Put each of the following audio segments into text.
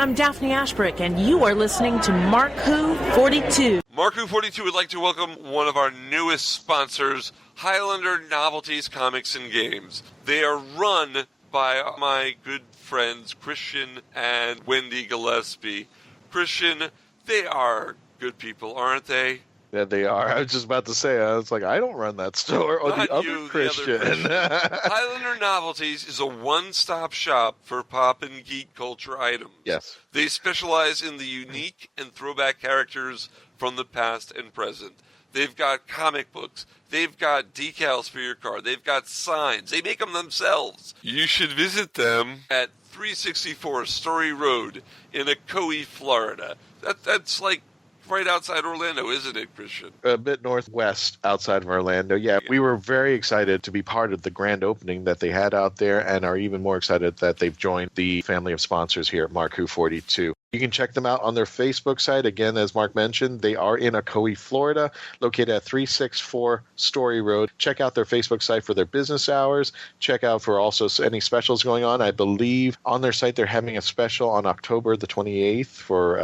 I'm Daphne Ashbrook, and you are listening to Mark Who 42. Mark Who 42 would like to welcome one of our newest sponsors, Highlander Novelties Comics and Games. They are run by my good friends Christian and Wendy Gillespie. Christian, they are good people, aren't they? Yeah, they are. I was just about to say, I was like, I don't run that store. Or Not the other you, Christian. The other Christian. Highlander Novelties is a one-stop shop for pop and geek culture items. Yes. They specialize in the unique and throwback characters from the past and present. They've got comic books. They've got decals for your car. They've got signs. They make them themselves. You should visit them at 364 Story Road in Ocoee, Florida. That's like right outside Orlando, isn't it, Christian? A bit northwest outside of Orlando. Yeah, we were very excited to be part of the grand opening that they had out there and are even more excited that they've joined the family of sponsors here at Mark Who 42. You can check them out on their Facebook site. Again, as Mark mentioned, they are in Ocoee, Florida, located at 364 Story Road. Check out their Facebook site for their business hours. Check out for also any specials going on. I believe on their site they're having a special on October the 28th for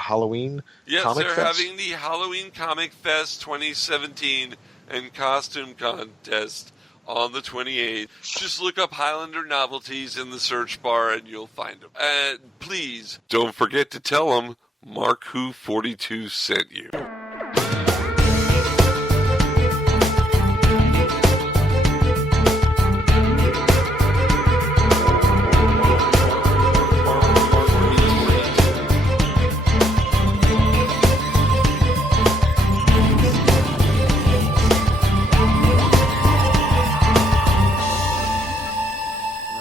Halloween Comic Fest. Yes, they're having the Halloween Comic Fest 2017 and costume contest on the 28th. Just look up Highlander Novelties in the search bar and you'll find them. And please, don't forget to tell them Mark Who 42 sent you.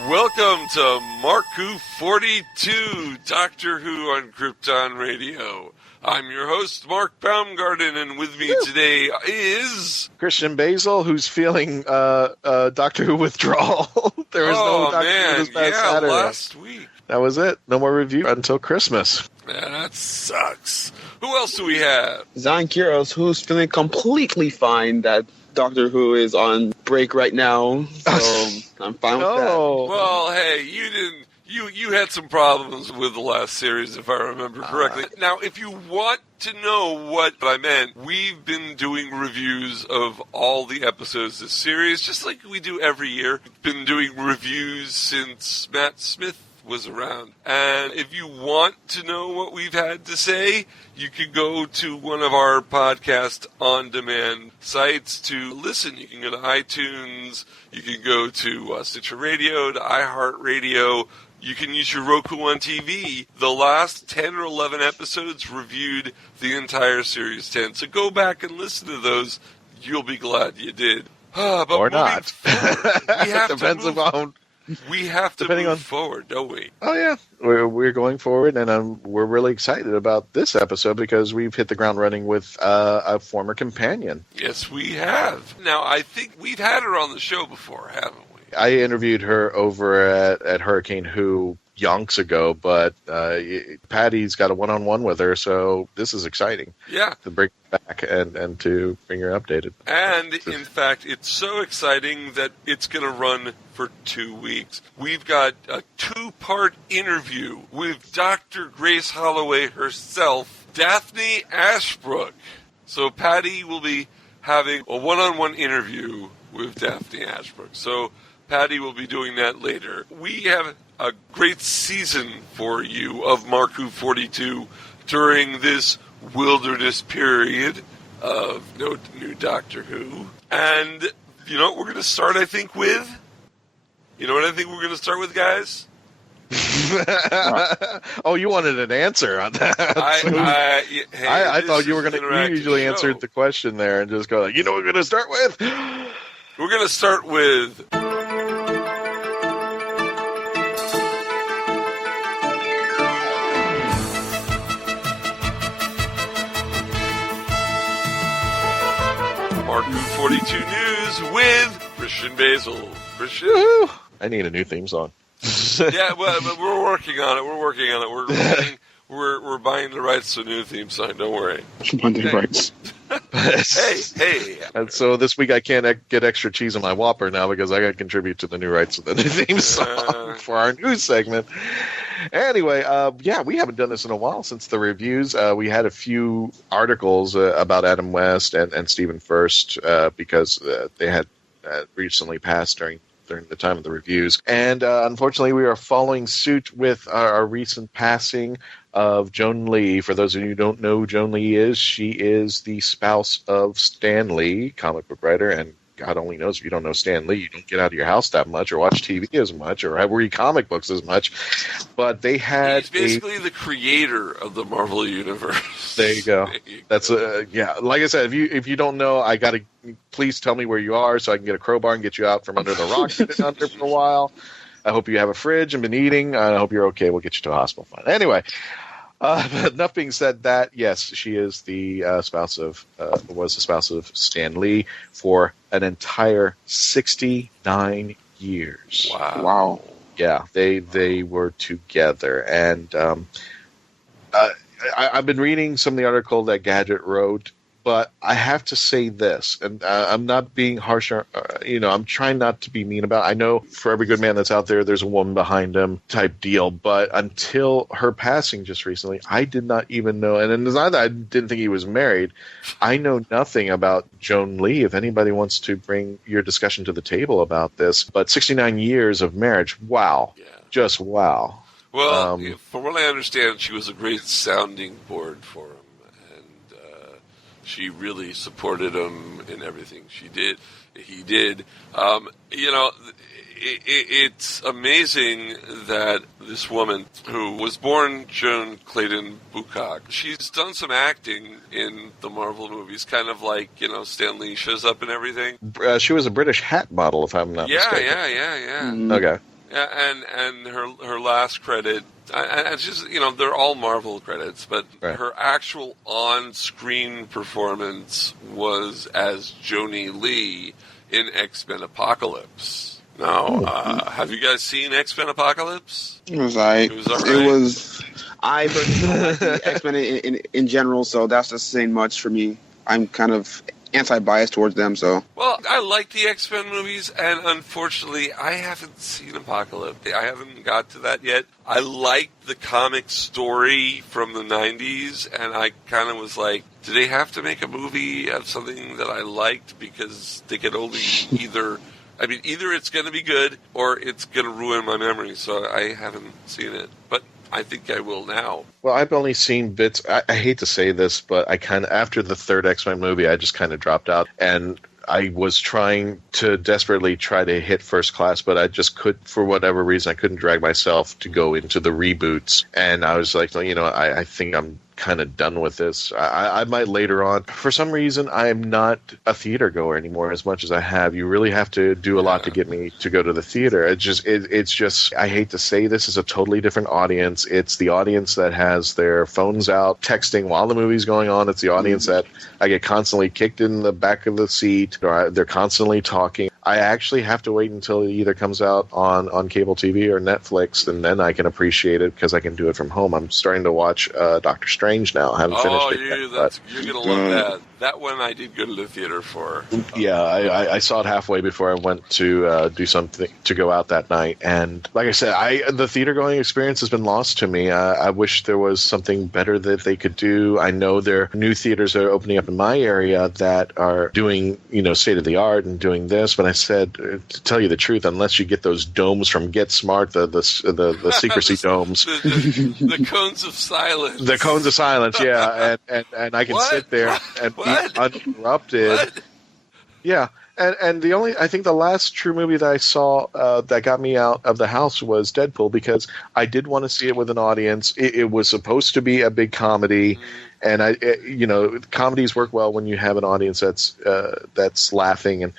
Welcome to Mark Who 42, Doctor Who on Krypton Radio. I'm your host, Mark Baumgarten, and with me today is Christian Basil, who's feeling Doctor Who withdrawal. There was no Doctor Who this past Saturday. Last week. That was it. No more review until Christmas. Man, that sucks. Who else do we have? Zan Kiros, who's feeling completely fine that Doctor Who is on break right now, so I'm fine with that. Well, hey, you had some problems with the last series, if I remember correctly. Now, if you want to know what I meant, we've been doing reviews of all the episodes of this series, just like we do every year. We've been doing reviews since Matt Smith was around. And if you want to know what we've had to say, you can go to one of our podcast on-demand sites to listen. You can go to iTunes, you can go to Stitcher Radio, to iHeartRadio, you can use your Roku on TV. The last 10 or 11 episodes reviewed the entire Series 10. So go back and listen to those. You'll be glad you did. But or not. We have Depends to upon... We have to move forward, don't we? Oh, yeah. We're going forward, and we're really excited about this episode because we've hit the ground running with a former companion. Yes, we have. Now, I think we've had her on the show before, haven't we? I interviewed her over at Hurricane Who yonks ago, but Patty's got a one-on-one with her, so this is exciting. Yeah. To bring her back and to bring her updated. And, in fact, it's so exciting that it's going to run for 2 weeks. We've got a 2-part interview with Dr. Grace Holloway herself, Daphne Ashbrook. So Patty will be having a one-on-one interview with Daphne Ashbrook. So Patty will be doing that later. We have a great season for you of Mark Who 42 during this wilderness period of no new Doctor Who. And you know what we're going to start, I think, with? You know what I think we're going to start with, guys? Oh, you wanted an answer on that. I thought you were going to. You usually answered the question there and just go like, you know what we're going to start with? We're going to start with... Mark Who 42 News with Christian Basil. Christian? Woo-hoo. I need a new theme song. Yeah, well, but we're working on it. We're we're buying the rights to a new theme song. Don't worry. Monday rights. Hey. And so this week I can't get extra cheese on my Whopper now because I got to contribute to the new rights of the new theme song for our news segment. Anyway, we haven't done this in a while since the reviews. We had a few articles about Adam West and Stephen Furst because they had recently passed during the time of the reviews. And unfortunately, we are following suit with our recent passing of Joan Lee. For those of you who don't know who Joan Lee is, she is the spouse of Stan Lee, comic book writer, and God only knows if you don't know Stan Lee, you don't get out of your house that much or watch TV as much or read comic books as much. But they had He's basically the creator of the Marvel Universe. There you go. That's like I said, if you don't know, I got to please tell me where you are so I can get a crowbar and get you out from under the rock you've been under for a while. I hope you have a fridge and been eating. I hope you're okay. We'll get you to a hospital fine. Anyway, enough being said that, yes, she is the was the spouse of Stan Lee for an entire 69 years. Wow. Yeah, they were together. And I've been reading some of the article that Gadget wrote, but I have to say this, and I'm not being harsh, I'm trying not to be mean about it. I know for every good man that's out there, there's a woman behind him type deal, but until her passing just recently, I did not even know, and it's not that I didn't think he was married, I know nothing about Joan Lee. If anybody wants to bring your discussion to the table about this, but 69 years of marriage, wow, just wow. Well, from what I understand, she was a great sounding board for him. She really supported him in everything he did. It's amazing that this woman, who was born Joan Clayton Bucock, she's done some acting in the Marvel movies, kind of like, Stan Lee shows up in everything. She was a British hat model, if I'm not mistaken. Yeah. Okay. Yeah, and her last credit, and she's, they're all Marvel credits, but her actual on-screen performance was as Joni Lee in X-Men Apocalypse. Now, have you guys seen X-Men Apocalypse? It was all right. I personally like the X-Men in general, so that's just saying much for me. I'm kind of anti-biased towards them, so. Well, I like the X-Men movies, and unfortunately, I haven't seen Apocalypse. I haven't got to that yet. I liked the comic story from the 90s, and I kind of was like, do they have to make a movie of something that I liked? Because they could only either it's going to be good, or it's going to ruin my memory, so I haven't seen it. But I think I will now. Well, I've only seen bits. I hate to say this, but I kind of, after the third X-Men movie, I just kind of dropped out. And I was trying to desperately try to hit First Class, but I just for whatever reason, I couldn't drag myself to go into the reboots. And I was like, I think I'm kind of done with this. I might later on. For some reason, I am not a theater goer anymore as much as I have. You really have to do a lot to get me to go to the theater. It's just, I hate to say this is a totally different audience. It's the audience that has their phones out, texting while the movie's going on. It's the audience that I get constantly kicked in the back of the seat, or they're constantly talking. I actually have to wait until it either comes out on cable TV or Netflix, and then I can appreciate it because I can do it from home. I'm starting to watch Doctor Strange now. I haven't finished it yet. You're going to love that. That one I did go to the theater for. Yeah, I saw it halfway before I went to do something, to go out that night. And like I said, the theater going experience has been lost to me. I wish there was something better that they could do. I know there are new theaters that are opening up in my area that are doing, state of the art and doing this. But I said, to tell you the truth, unless you get those domes from Get Smart, the secrecy domes, the cones of silence, yeah, and I can sit there and be uninterrupted. Yeah, and I think the last true movie that I saw that got me out of the house was Deadpool, because I did want to see it with an audience. It was supposed to be a big comedy. And comedies work well when you have an audience that's laughing and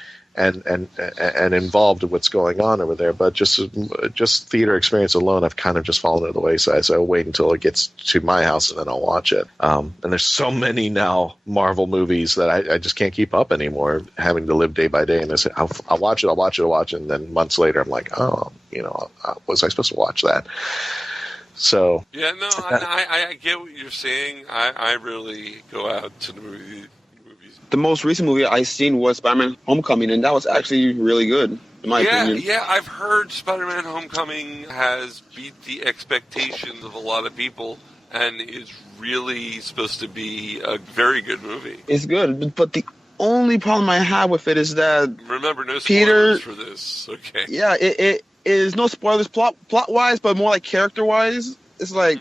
involved in what's going on over there. But just theater experience alone, I've kind of just fallen to the wayside. So I'll wait until it gets to my house and then I'll watch it. And there's so many now Marvel movies that I just can't keep up anymore, having to live day by day. And I say, I'll watch it. And then months later, I'm like, was I supposed to watch that? So yeah, no, I get what you're saying. I really go out to the movies. The most recent movie I seen was Spider-Man: Homecoming, and that was actually really good, in my opinion. Yeah, I've heard Spider-Man: Homecoming has beat the expectations of a lot of people, and is really supposed to be a very good movie. It's good, but the only problem I have with it is that remember, no spoilers Peter, for this. Okay. Yeah, it is no spoilers plot-wise, but more like character-wise. It's like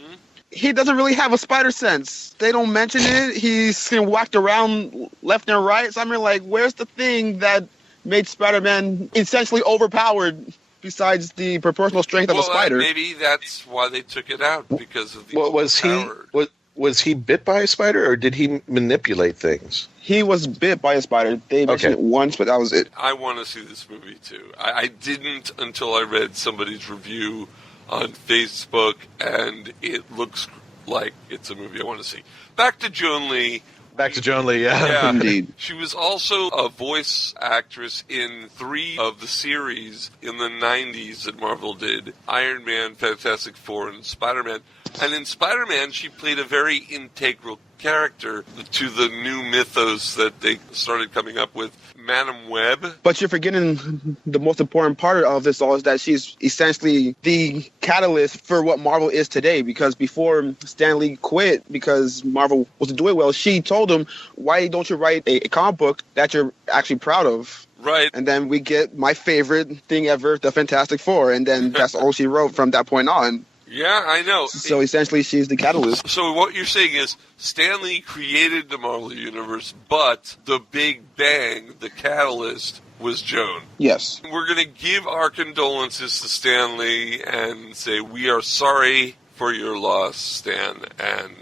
he doesn't really have a spider sense. They don't mention it. He's getting whacked around left and right. So I'm like, where's the thing that made Spider-Man essentially overpowered besides the proportional strength of a spider? Maybe that's why they took it out, because of the overpowered. Was he bit by a spider, or did he manipulate things? He was bit by a spider. They mentioned it once, but that was it. I want to see this movie, too. I didn't until I read somebody's review on Facebook, and it looks like it's a movie I want to see. Back to Joan Lee. Yeah. Indeed. She was also a voice actress in 3 of the series in the 90s that Marvel did. Iron Man, Fantastic Four, and Spider-Man. And in Spider-Man, she played a very integral character to the new mythos that they started coming up with, Madam Web. But you're forgetting the most important part of this all is that she's essentially the catalyst for what Marvel is today, because before Stan Lee quit because Marvel wasn't doing well, she told him, why don't you write a comic book that you're actually proud of? Right. And then we get my favorite thing ever, the Fantastic Four, and then that's all she wrote from that point on. Yeah, I know. So essentially, she's the catalyst. So what you're saying is Stan Lee created the Marvel Universe, but the Big Bang, the catalyst, was Joan. Yes. We're going to give our condolences to Stan Lee and say we are sorry for your loss, Stan, and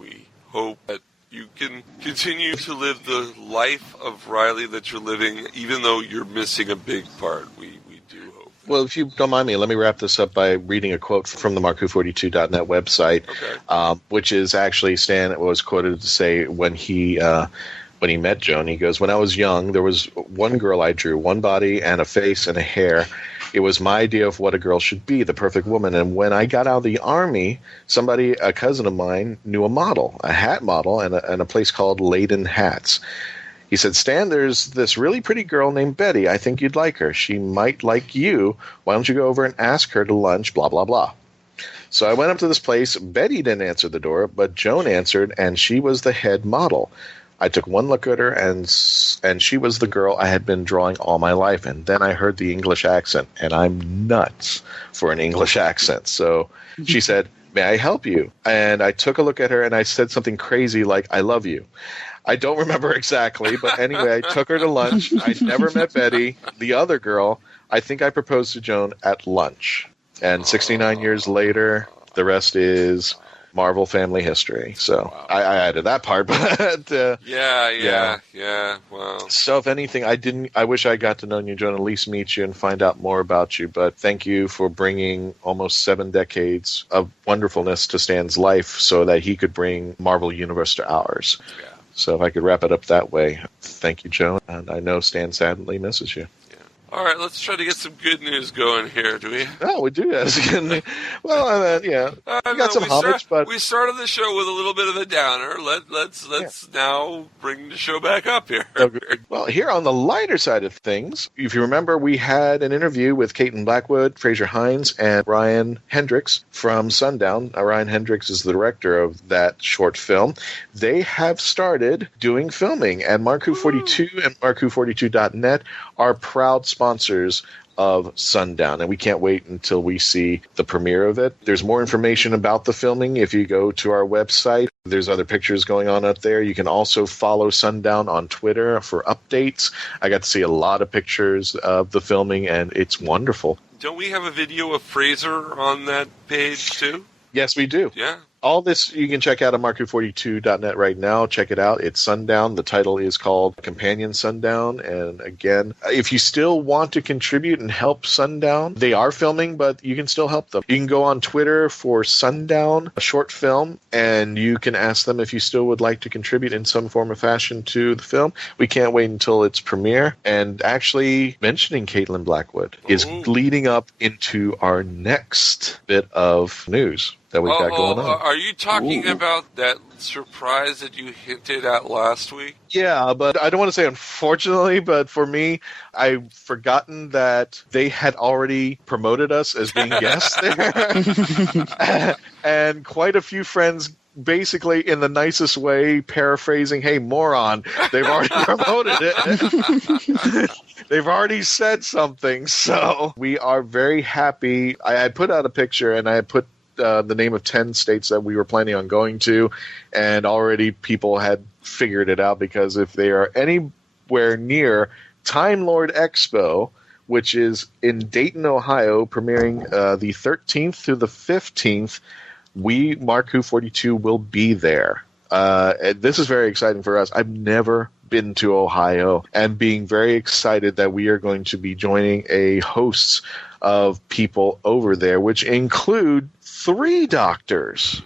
we hope that you can continue to live the life of Riley that you're living, even though you're missing a big part. We do hope. Well, if you don't mind me, let me wrap this up by reading a quote from the MarkWho42.net website, which is actually Stan was quoted to say when he met Joan, he goes, "When I was young, there was one girl I drew, one body and a face and a hair. It was my idea of what a girl should be, the perfect woman. And when I got out of the Army, a cousin of mine, knew a model, a hat model, and a place called Leyden Hats. He said, Stan, there's this really pretty girl named Betty. I think you'd like her. She might like you. Why don't you go over and ask her to lunch, blah, blah, blah." So I went up to this place. Betty didn't answer the door, but Joan answered, and she was the head model. I took one look at her, and she was the girl I had been drawing all my life. And then I heard the English accent, and I'm nuts for an English accent. So she said, "May I help you?" And I took a look at her, and I said something crazy like, "I love you." I don't remember exactly, but anyway, I took her to lunch. I never met Betty, the other girl. I think I proposed to Joan at lunch. And 69 years later, the rest is Marvel family history. So I added that part, but yeah. Wow. So if anything, I wish I got to know you, Joan, at least meet you and find out more about you. But thank you for bringing almost 7 decades of wonderfulness to Stan's life so that he could bring Marvel Universe to ours. Yeah. So if I could wrap it up that way, thank you, Joan. And I know Stan sadly misses you. All right, let's try to get some good news going here, do we? Oh, we do have some good news. Well, yeah. We got some homage, but... We started the show with a little bit of a downer. Let's now bring the show back up here. Well, here on the lighter side of things, if you remember, we had an interview with Caitlin Blackwood, Fraser Hines, and Ryan Hendricks from Sundown. Ryan Hendricks is the director of that short film. They have started doing filming, and MarkWho42 and MarkWho42.net are proud sponsors of Sundown, and we can't wait until we see the premiere of it. There's more information about the filming if you go to our website. There's other pictures going on up there. You can also follow Sundown on Twitter for updates. I got to see a lot of pictures of the filming, and it's wonderful. Don't we have a video of Fraser on that page too? Yes, we do. Yeah. all this you can check out at marku42.net right now. Check it out. It's Sundown. The title is called Companion Sundown. And again, if you still want to contribute and help Sundown, they are filming, but you can still help them. You can go on Twitter for Sundown, a short film, and you can ask them if you still would like to contribute in some form or fashion to the film. We can't wait until its premiere. And actually, mentioning Caitlin Blackwood is leading up into our next bit of news that we've got going on. Are you talking about that surprise that you hinted at last week? Yeah, but I don't want to say unfortunately, but for me, I've forgotten that they had already promoted us as being guests there. And quite a few friends basically in the nicest way paraphrasing, hey, moron, they've already promoted it. They've already said something. So we are very happy. I had put out a picture and I had put the name of 10 states that we were planning on going to, and already people had figured it out, because if they are anywhere near Time Lord Expo, which is in Dayton, Ohio, premiering the 13th through the 15th, we, Mark Who 42, will be there. And this is very exciting for us. I've never been to Ohio, and being very excited that we are going to be joining a host of people over there, which include 3 doctors.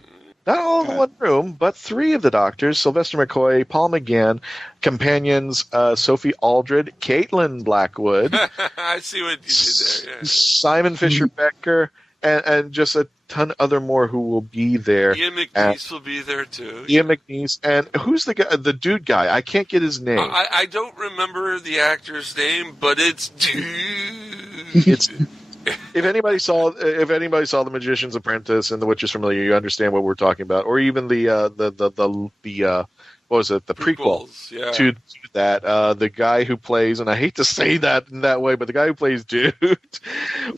Not all in one room, but 3 of the doctors: Sylvester McCoy, Paul McGann, companions Sophie Aldred, Caitlin Blackwood. I see what you did there. Yeah. Simon Fisher Becker, and just a ton other more who will be there. Ian McNeice will be there too. Ian McNeice, and who's the guy, the dude guy? I can't get his name. I don't remember the actor's name, but it's dude. It's if anybody saw The Magician's Apprentice and The Witch is Familiar, you understand what we're talking about. Or even the what was it? The prequel to that. The guy who plays, and I hate to say that in that way, but the guy who plays Dude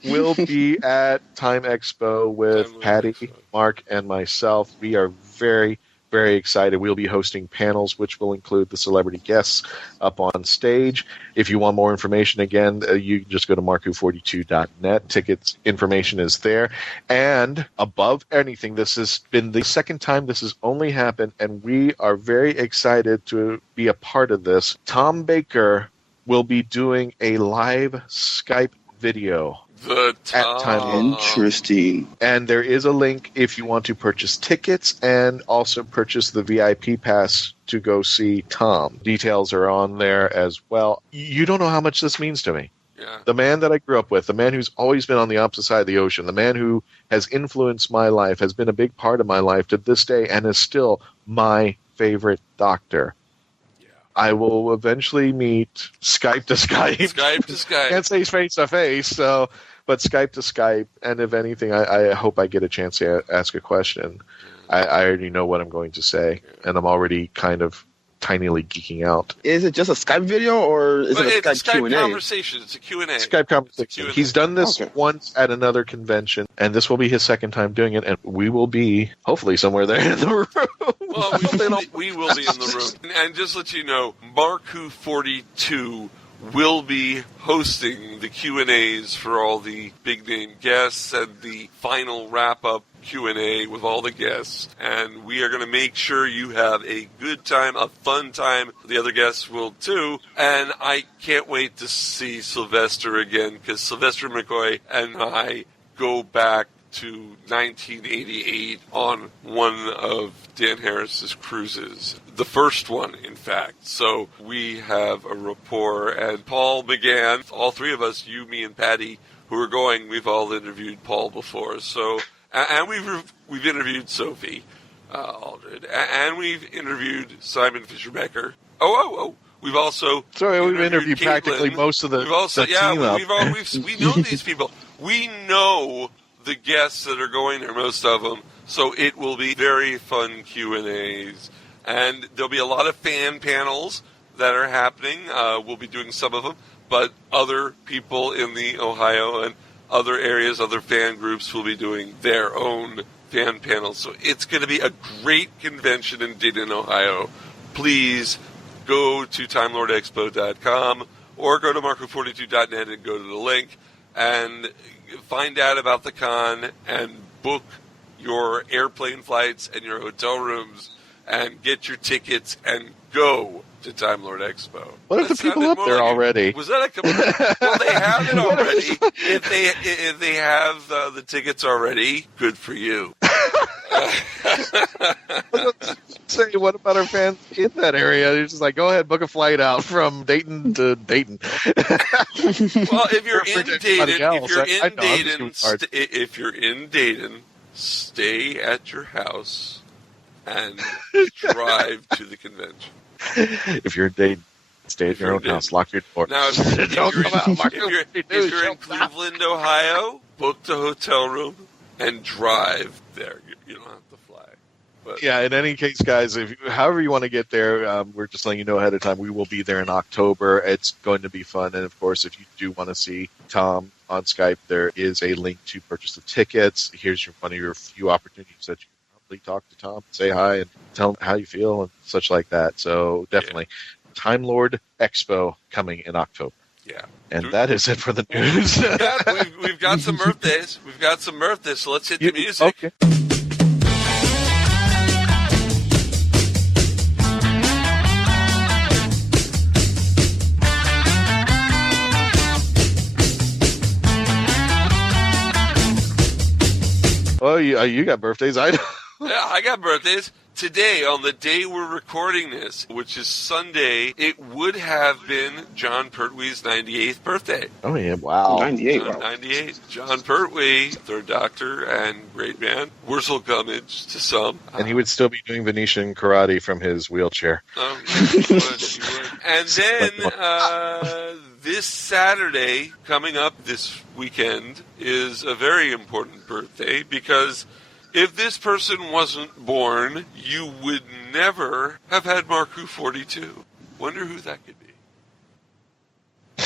will be at Time Expo with Patty, Mark, and myself. We are very, very excited. We'll be hosting panels, which will include the celebrity guests up on stage. If you want more information, again, you can just go to marku42.net. Tickets information is there. And above anything, this has been the second time this has only happened, and we are very excited to be a part of this. Tom Baker will be doing a live Skype video. At Time. Interesting. And there is a link if you want to purchase tickets and also purchase the VIP pass to go see Tom. Details are on there as well. You don't know how much this means to me. Yeah. The man that I grew up with, the man who's always been on the opposite side of the ocean, the man who has influenced my life, has been a big part of my life to this day, and is still my favorite doctor. I will eventually meet Skype to Skype. Skype to Skype. Can't say face to face, so, but Skype to Skype. And if anything, I hope I get a chance to ask a question. I already know what I'm going to say, and I'm already kind of tinily geeking out. Is it just a Skype video, or is it a Skype Q&A? Conversation. It's a Q&A. Skype conversation. He's done this once at another convention, and this will be his second time doing it, and we will be, hopefully, somewhere there in the room. Well, we will be in the room. And just let you know, Mark Who 42 will be hosting the Q&As for all the big-name guests and the final wrap-up Q&A with all the guests. And we are going to make sure you have a good time, a fun time. The other guests will too. And I can't wait to see Sylvester again, because Sylvester McCoy and I go back to 1988 on one of Dan Harris's cruises. The first one, in fact. So we have a rapport. And Paul McGann, all 3 of us, you, me, and Patty, who are going, we've all interviewed Paul before. So, and we've interviewed Sophie Aldred, and we've interviewed Simon Fisher Becker. We've also we've interviewed Caitlin. Practically most of the team. We know these people. We know the guests that are going there, most of them. So it will be very fun Q&As. And there'll be a lot of fan panels that are happening. We'll be doing some of them. But other people in the Ohio and other areas, other fan groups will be doing their own fan panels. So it's going to be a great convention in Dayton, Ohio. Please go to TimeLordExpo.com or go to Marco42.net and go to the link and find out about the con and book your airplane flights and your hotel rooms and get your tickets and go to Time Lord Expo. What if the people up there already? Was that a well, they have it already. If they have the tickets already, good for you. Say, what about our fans in that area? They're just like, go ahead, book a flight out from Dayton to Dayton. Well, if you're in Dayton, stay at your house and drive to the convention. If you're in Dayton, stay at your own house, lock your door. Now, if you're in Cleveland, Ohio, book the hotel room and drive there. You don't have to fly. But yeah, in any case, guys, however you want to get there, we're just letting you know ahead of time. We will be there in October. It's going to be fun. And, of course, if you do want to see Tom on Skype, there is a link to purchase the tickets. Here's one of your few opportunities that you can probably talk to Tom, say hi, and tell him how you feel and such like that. So definitely, Time Lord Expo coming in October. Yeah. And that is it for the news. We've got some birthdays. So let's hit the music. Okay. Oh, you got birthdays. I know. Yeah, I got birthdays. Today, on the day we're recording this, which is Sunday, it would have been John Pertwee's 98th birthday. Oh, yeah. Wow. 98. Wow. 98. John Pertwee, Third Doctor and great man. Wurzel Gummidge to some. And he would still be doing Venetian karate from his wheelchair. He would. And then this Saturday, coming up this weekend, is a very important birthday because if this person wasn't born, you would never have had Mark Who 42. Wonder who that could be.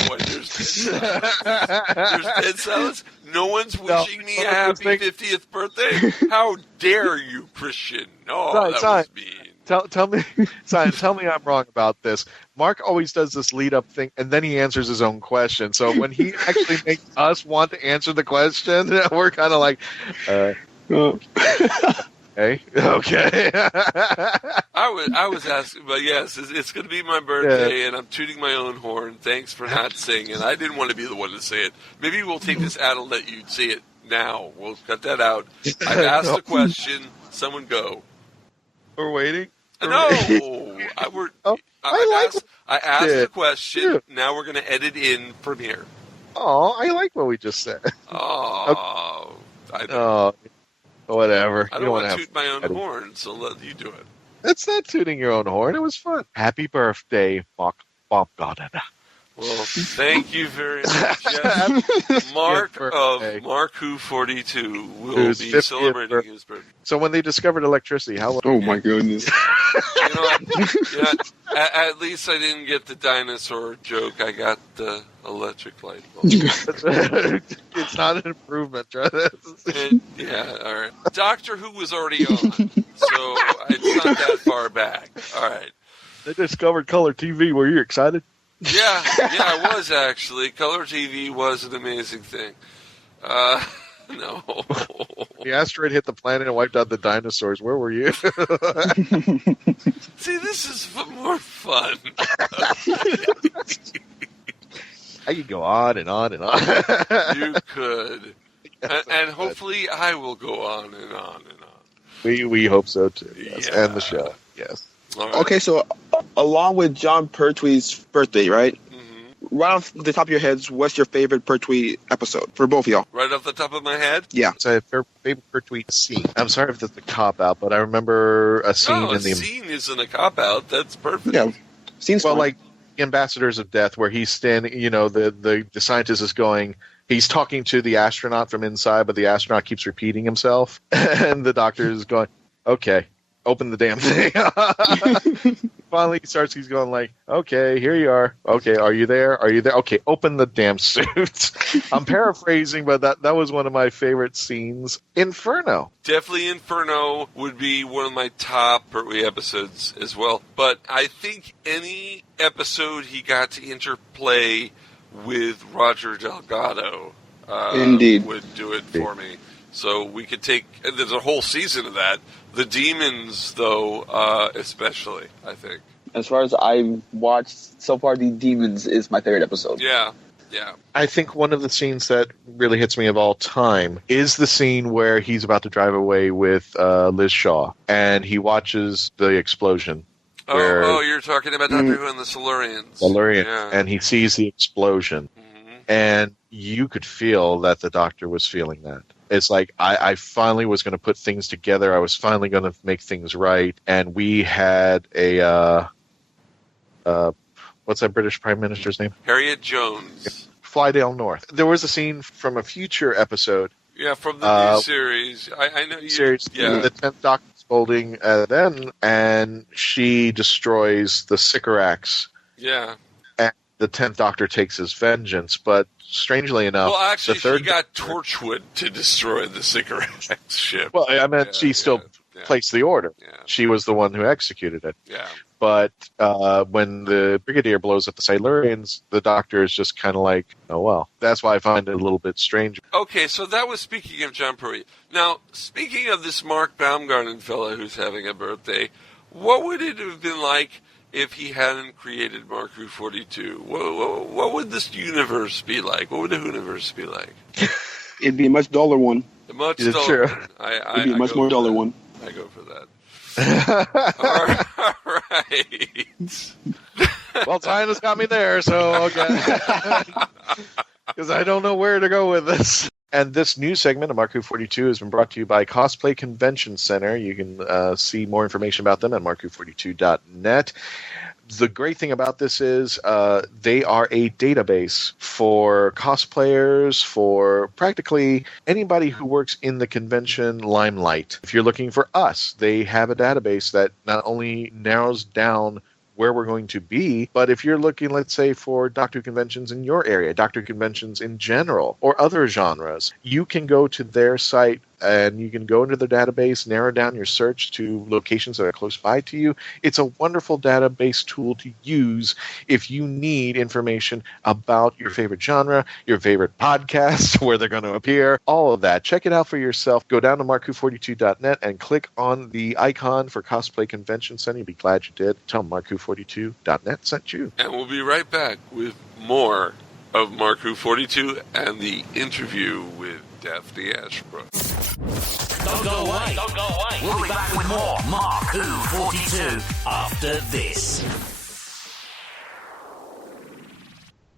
Boy, there's dead silence. No one's wishing me a happy 50th birthday. How dare you, Christian? Oh, that was mean. Tell me, Simon, tell me I'm wrong about this. Mark always does this lead-up thing, and then he answers his own question. So when he actually makes us want to answer the question, we're kind of like, okay. I was asking, but yes, it's going to be my birthday, and I'm tooting my own horn. Thanks for not saying it. I didn't want to be the one to say it. Maybe we'll take this out and let you say it now. We'll cut that out. I've asked a question. Someone go. We're waiting. No, I asked the question. Yeah. Now we're going to edit in Premiere. Oh, I like what we just said. Oh, okay. I don't. Whatever. I don't want to toot my own horn, so let you do it. It's not tooting your own horn. It was fun. Happy birthday, Mark Bob Godden. Well, thank you very much. Yes. Mark of Mark Who 42 will be celebrating his birthday. So when they discovered electricity, how long? Oh my goodness! At least I didn't get the dinosaur joke. I got the electric light bulb. It's not an improvement, Travis. Yeah, all right. Doctor Who was already on, so it's not that far back. All right. They discovered color TV. Were you excited? Yeah, I was actually. Color TV was an amazing thing. No. The asteroid hit the planet and wiped out the dinosaurs. Where were you? See, this is more fun. I could go on and on and on. You could. And hopefully I will go on and on and on. We hope so, too. Yes. Yeah. And the show. Yes. Right. Okay, so along with John Pertwee's birthday, right? Mm-hmm. Right off the top of your heads, what's your favorite Pertwee episode for both of y'all? Right off the top of my head? Yeah. It's a favorite Pertwee scene. I'm sorry if that's a cop-out, but I remember a scene in the... No, a scene isn't a cop-out. That's perfect. Yeah. Scene's well, fun. like Ambassadors of Death, where he's standing, the scientist is going... He's talking to the astronaut from inside, but the astronaut keeps repeating himself. And the doctor is going, okay, open the damn thing. Finally, he's going like, okay, here you are. Okay, are you there? Are you there? Okay, open the damn suit. I'm paraphrasing, but that was one of my favorite scenes. Inferno. Definitely Inferno would be one of my top Pertwee episodes as well. But I think any episode he got to interplay with Roger Delgado Indeed would do it for me. So we could take. There's a whole season of that. The demons, though, especially, I think. As far as I've watched so far, the demons is my favorite episode. Yeah. I think one of the scenes that really hits me of all time is the scene where he's about to drive away with Liz Shaw, and he watches the explosion. Oh, you're talking about Doctor Who and the Silurians. Yeah. And he sees the explosion. And you could feel that the Doctor was feeling that. It's like, I finally was going to put things together. I was finally going to make things right. And we had a... what's that British Prime Minister's name? Harriet Jones. Flydale North. There was a scene from a future episode. Yeah, from the new series. I know you. Series. Yeah. The 10th Doctor's holding then, and she destroys the Sycorax. Yeah. And the 10th Doctor takes his vengeance, but strangely enough, well, actually, the third she got Torchwood to destroy the Sycorax ship. Well, I meant she still placed the order. Yeah. She was the one who executed it. Yeah. But when the Brigadier blows up the Silurians, the Doctor is just kind of like, oh, well. That's why I find it a little bit strange. Okay, so that was speaking of John Purdy. Now, speaking of this Mark Baumgarten fellow who's having a birthday, what would it have been like if he hadn't created Mark Who 42? What would this universe be like? What would the Whooniverse be like? It'd be a much duller one. A much Is it duller true? one. It'd be a much more duller one. I go for that. All right. Well, time has got me there, so okay. Because I don't know where to go with this. And this new segment of Mark Who 42 has been brought to you by Cosplay Convention Center. You can see more information about them at markwho42.net. The great thing about this is they are a database for cosplayers, for practically anybody who works in the convention limelight. If you're looking for us, they have a database that not only narrows down where we're going to be, but if you're looking, let's say, for Doctor Who conventions in your area, Doctor Who conventions in general, or other genres, you can go to their site and you can go into the database, narrow down your search to locations that are close by to you. It's a wonderful database tool to use if you need information about your favorite genre, your favorite podcast, where they're going to appear, all of that. Check it out for yourself. Go down to markwho42.net and click on the icon for Cosplay Convention Center. You'll be glad you did. Tell them markwho42.net sent you. And we'll be right back with more of Mark Who 42 and the interview with Daphne Ashbrook. Don't go away. Don't go away. We'll be back with more Mark Who 42 after this.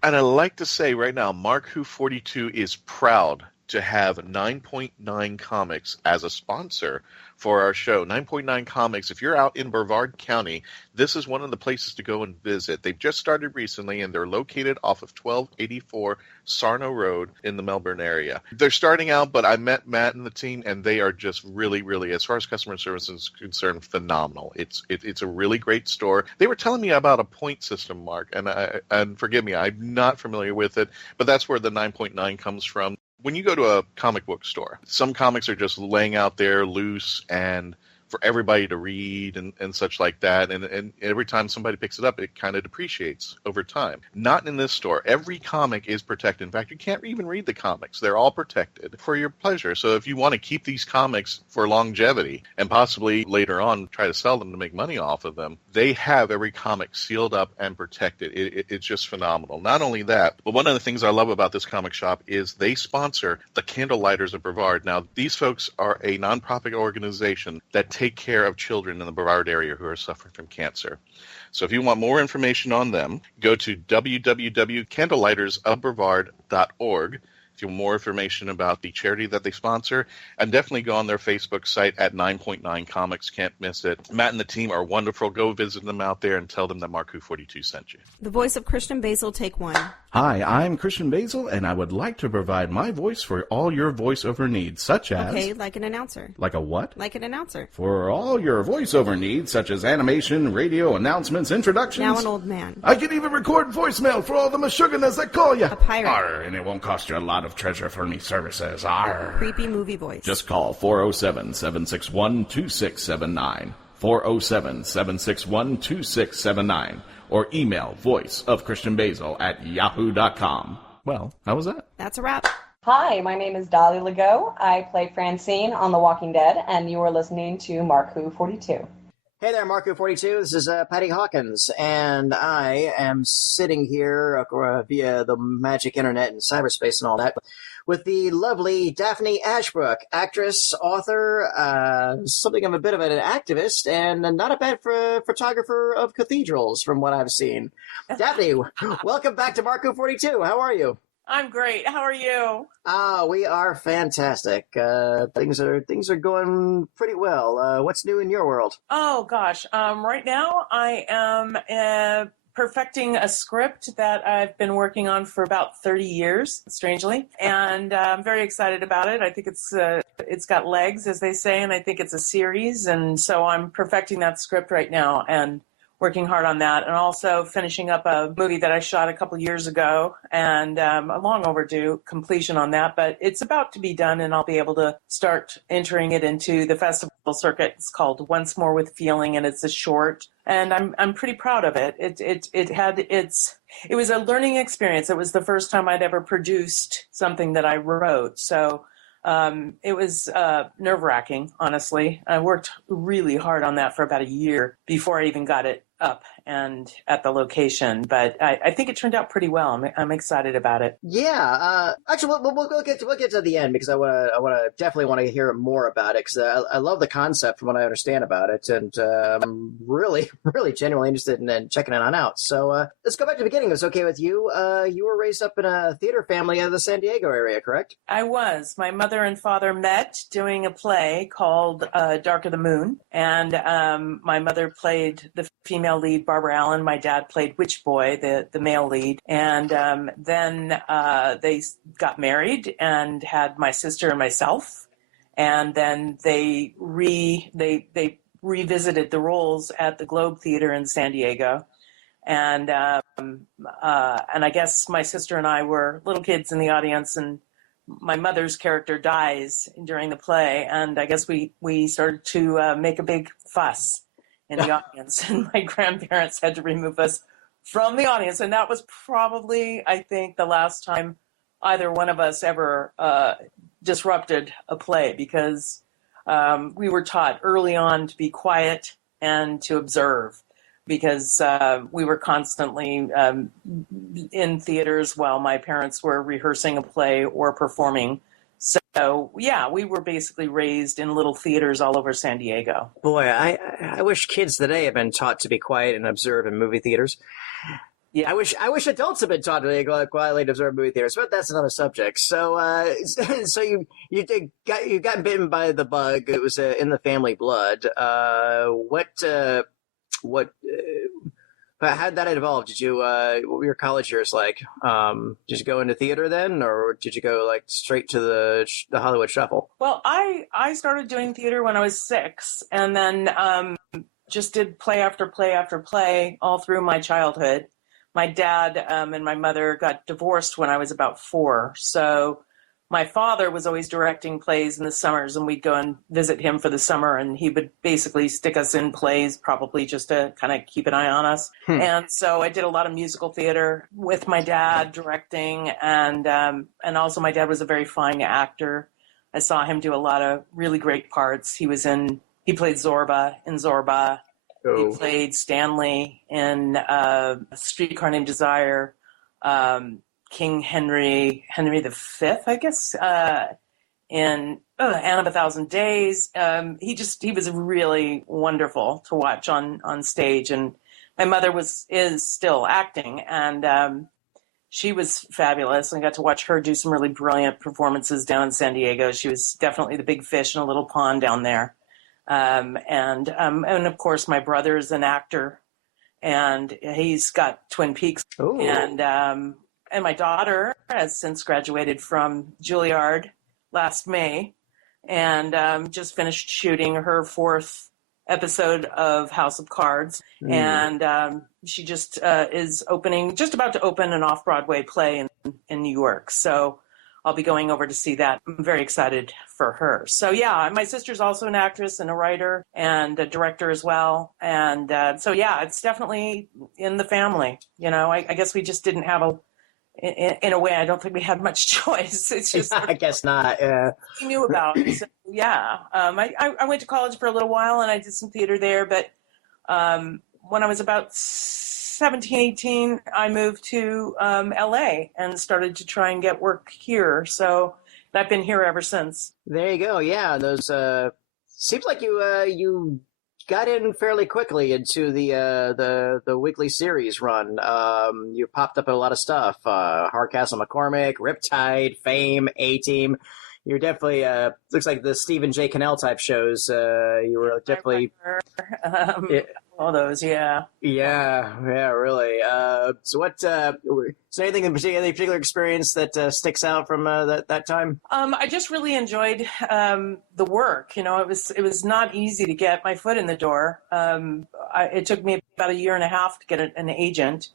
And I'd like to say right now, Mark Who 42 is proud to have 9.9 Comics as a sponsor for our show. 9.9 Comics, if you're out in Brevard County, this is one of the places to go and visit. They've just started recently, and they're located off of 1284 Sarno Road in the Melbourne area. They're starting out, but I met Matt and the team, and they are just really, really, as far as customer service is concerned, phenomenal. It's a really great store. They were telling me about a point system, Mark, and forgive me, I'm not familiar with it, but that's where the 9.9 comes from. When you go to a comic book store, some comics are just laying out there loose and for everybody to read and such like that. And every time somebody picks it up, it kind of depreciates over time. Not in this store. Every comic is protected. In fact, you can't even read the comics. They're all protected for your pleasure. So if you want to keep these comics for longevity and possibly later on try to sell them to make money off of them, they have every comic sealed up and protected. It's just phenomenal. Not only that, but one of the things I love about this comic shop is they sponsor the Candlelighters of Brevard. Now, these folks are a nonprofit organization that take care of children in the Brevard area who are suffering from cancer. So if you want more information on them, go to www.candlelightersofbrevard.org. If you want more information about the charity that they sponsor, and definitely go on their Facebook site at 9.9 Comics. Can't miss it. Matt and the team are wonderful. Go visit them out there and tell them that Mark Who 42 sent you. The voice of Christian Basil, take one. Hi, I'm Christian Basil, and I would like to provide my voice for all your voiceover needs, such as... Okay, like an announcer. Like a what? Like an announcer. For all your voiceover needs, such as animation, radio, announcements, introductions... Now an old man. I can even record voicemail for all the Meshuggahs that call you. A pirate. Arr, and it won't cost you a lot of treasure for me services. Arr. Creepy movie voice. Just call 407-761-2679. 407-761-2679. Or email voiceofchristianbasil@yahoo.com. Well, how was that? That's a wrap. Hi, my name is Dolly Legault. I play Francine on The Walking Dead, and you are listening to Mark Who 42. Hey there, Mark Who 42. This is Patty Hawkins, and I am sitting here via the magic internet and cyberspace and all that with the lovely Daphne Ashbrook, actress, author, something of a bit of an activist, and not a bad photographer of cathedrals, from what I've seen. Daphne, welcome back to Mark Who 42. How are you? I'm great. How are you? We are fantastic. Things are going pretty well. What's new in your world? Oh gosh. Right now I am perfecting a script that I've been working on for about 30 years, strangely, and I'm very excited about it. I think it's got legs, as they say, and I think it's a series, and so I'm perfecting that script right now and working hard on that, and also finishing up a movie that I shot a couple years ago, and a long overdue completion on that, but it's about to be done, and I'll be able to start entering it into the festival circuit. It's called Once More with Feeling, and it's a short, and I'm pretty proud of it. It was a learning experience. It was the first time I'd ever produced something that I wrote, so it was nerve-wracking, honestly. I worked really hard on that for about a year before I even got it up and at the location, but I think it turned out pretty well. I'm excited about it. Yeah, actually, we'll get to the end because I definitely want to hear more about it because I love the concept from what I understand about it, and I'm really genuinely interested in checking it on out. So let's go back to the beginning. If it's okay with you. You were raised up in a theater family of the San Diego area, correct? I was. My mother and father met doing a play called Dark of the Moon, and my mother played the female lead, Barbara Allen. My dad played Witch Boy, the male lead, and then they got married and had my sister and myself, and then they revisited the roles at the Globe Theater in San Diego, and I guess my sister and I were little kids in the audience, and my mother's character dies during the play, and I guess we started to make a big fuss in the audience, and my grandparents had to remove us from the audience, and that was probably, I think, the last time either one of us ever disrupted a play, because we were taught early on to be quiet and to observe, because we were constantly in theaters while my parents were rehearsing a play or performing. So, yeah, we were basically raised in little theaters all over San Diego. Boy, I wish kids today have been taught to be quiet and observe in movie theaters. Yeah, I wish adults have been taught to be quietly and observe movie theaters, but that's another subject. So, so you got bitten by the bug. It was in the family blood. How did that evolve? Did you what were your college years like? Did you go into theater then, or did you go like straight to the Hollywood Shuffle? Well, I started doing theater when I was 6, and then just did play after play after play all through my childhood. My dad and my mother got divorced when I was about 4, so my father was always directing plays in the summers, and we'd go and visit him for the summer, and he would basically stick us in plays, probably just to kind of keep an eye on us. And so I did a lot of musical theater with my dad directing, and also my dad was a very fine actor. I saw him do a lot of really great parts. He played Zorba in Zorba. Oh. He played Stanley in Streetcar Named Desire. King Henry V, I guess, in Anne of a Thousand Days. He was really wonderful to watch on stage. And my mother is still acting, and she was fabulous. I got to watch her do some really brilliant performances down in San Diego. She was definitely the big fish in a little pond down there. And of course, my brother is an actor, and he's got Twin Peaks. Ooh. And my daughter has since graduated from Juilliard last May, and just finished shooting her 4th episode of House of Cards. And she just is about to open an off-Broadway play in New York. So I'll be going over to see that. I'm very excited for her. So yeah, my sister's also an actress and a writer and a director as well. And so yeah, it's definitely in the family. You know, I guess we just didn't have in a way, I don't think we had much choice. It's just I guess not. Yeah. we knew about. So, yeah. I went to college for a little while and I did some theater there. But when I was about 17, 18, I moved to LA and started to try and get work here. So I've been here ever since. There you go. Yeah, those seems like you got in fairly quickly into the weekly series run. You popped up in a lot of stuff. Hardcastle McCormick, Riptide, Fame, A-Team. You're definitely looks like the Stephen J. Cannell type shows. You were definitely all those, yeah. Yeah, really. So what? Is there anything in particular, any particular experience that sticks out from that time? I just really enjoyed the work. You know, it was not easy to get my foot in the door. It took me about a year and a half to get an agent.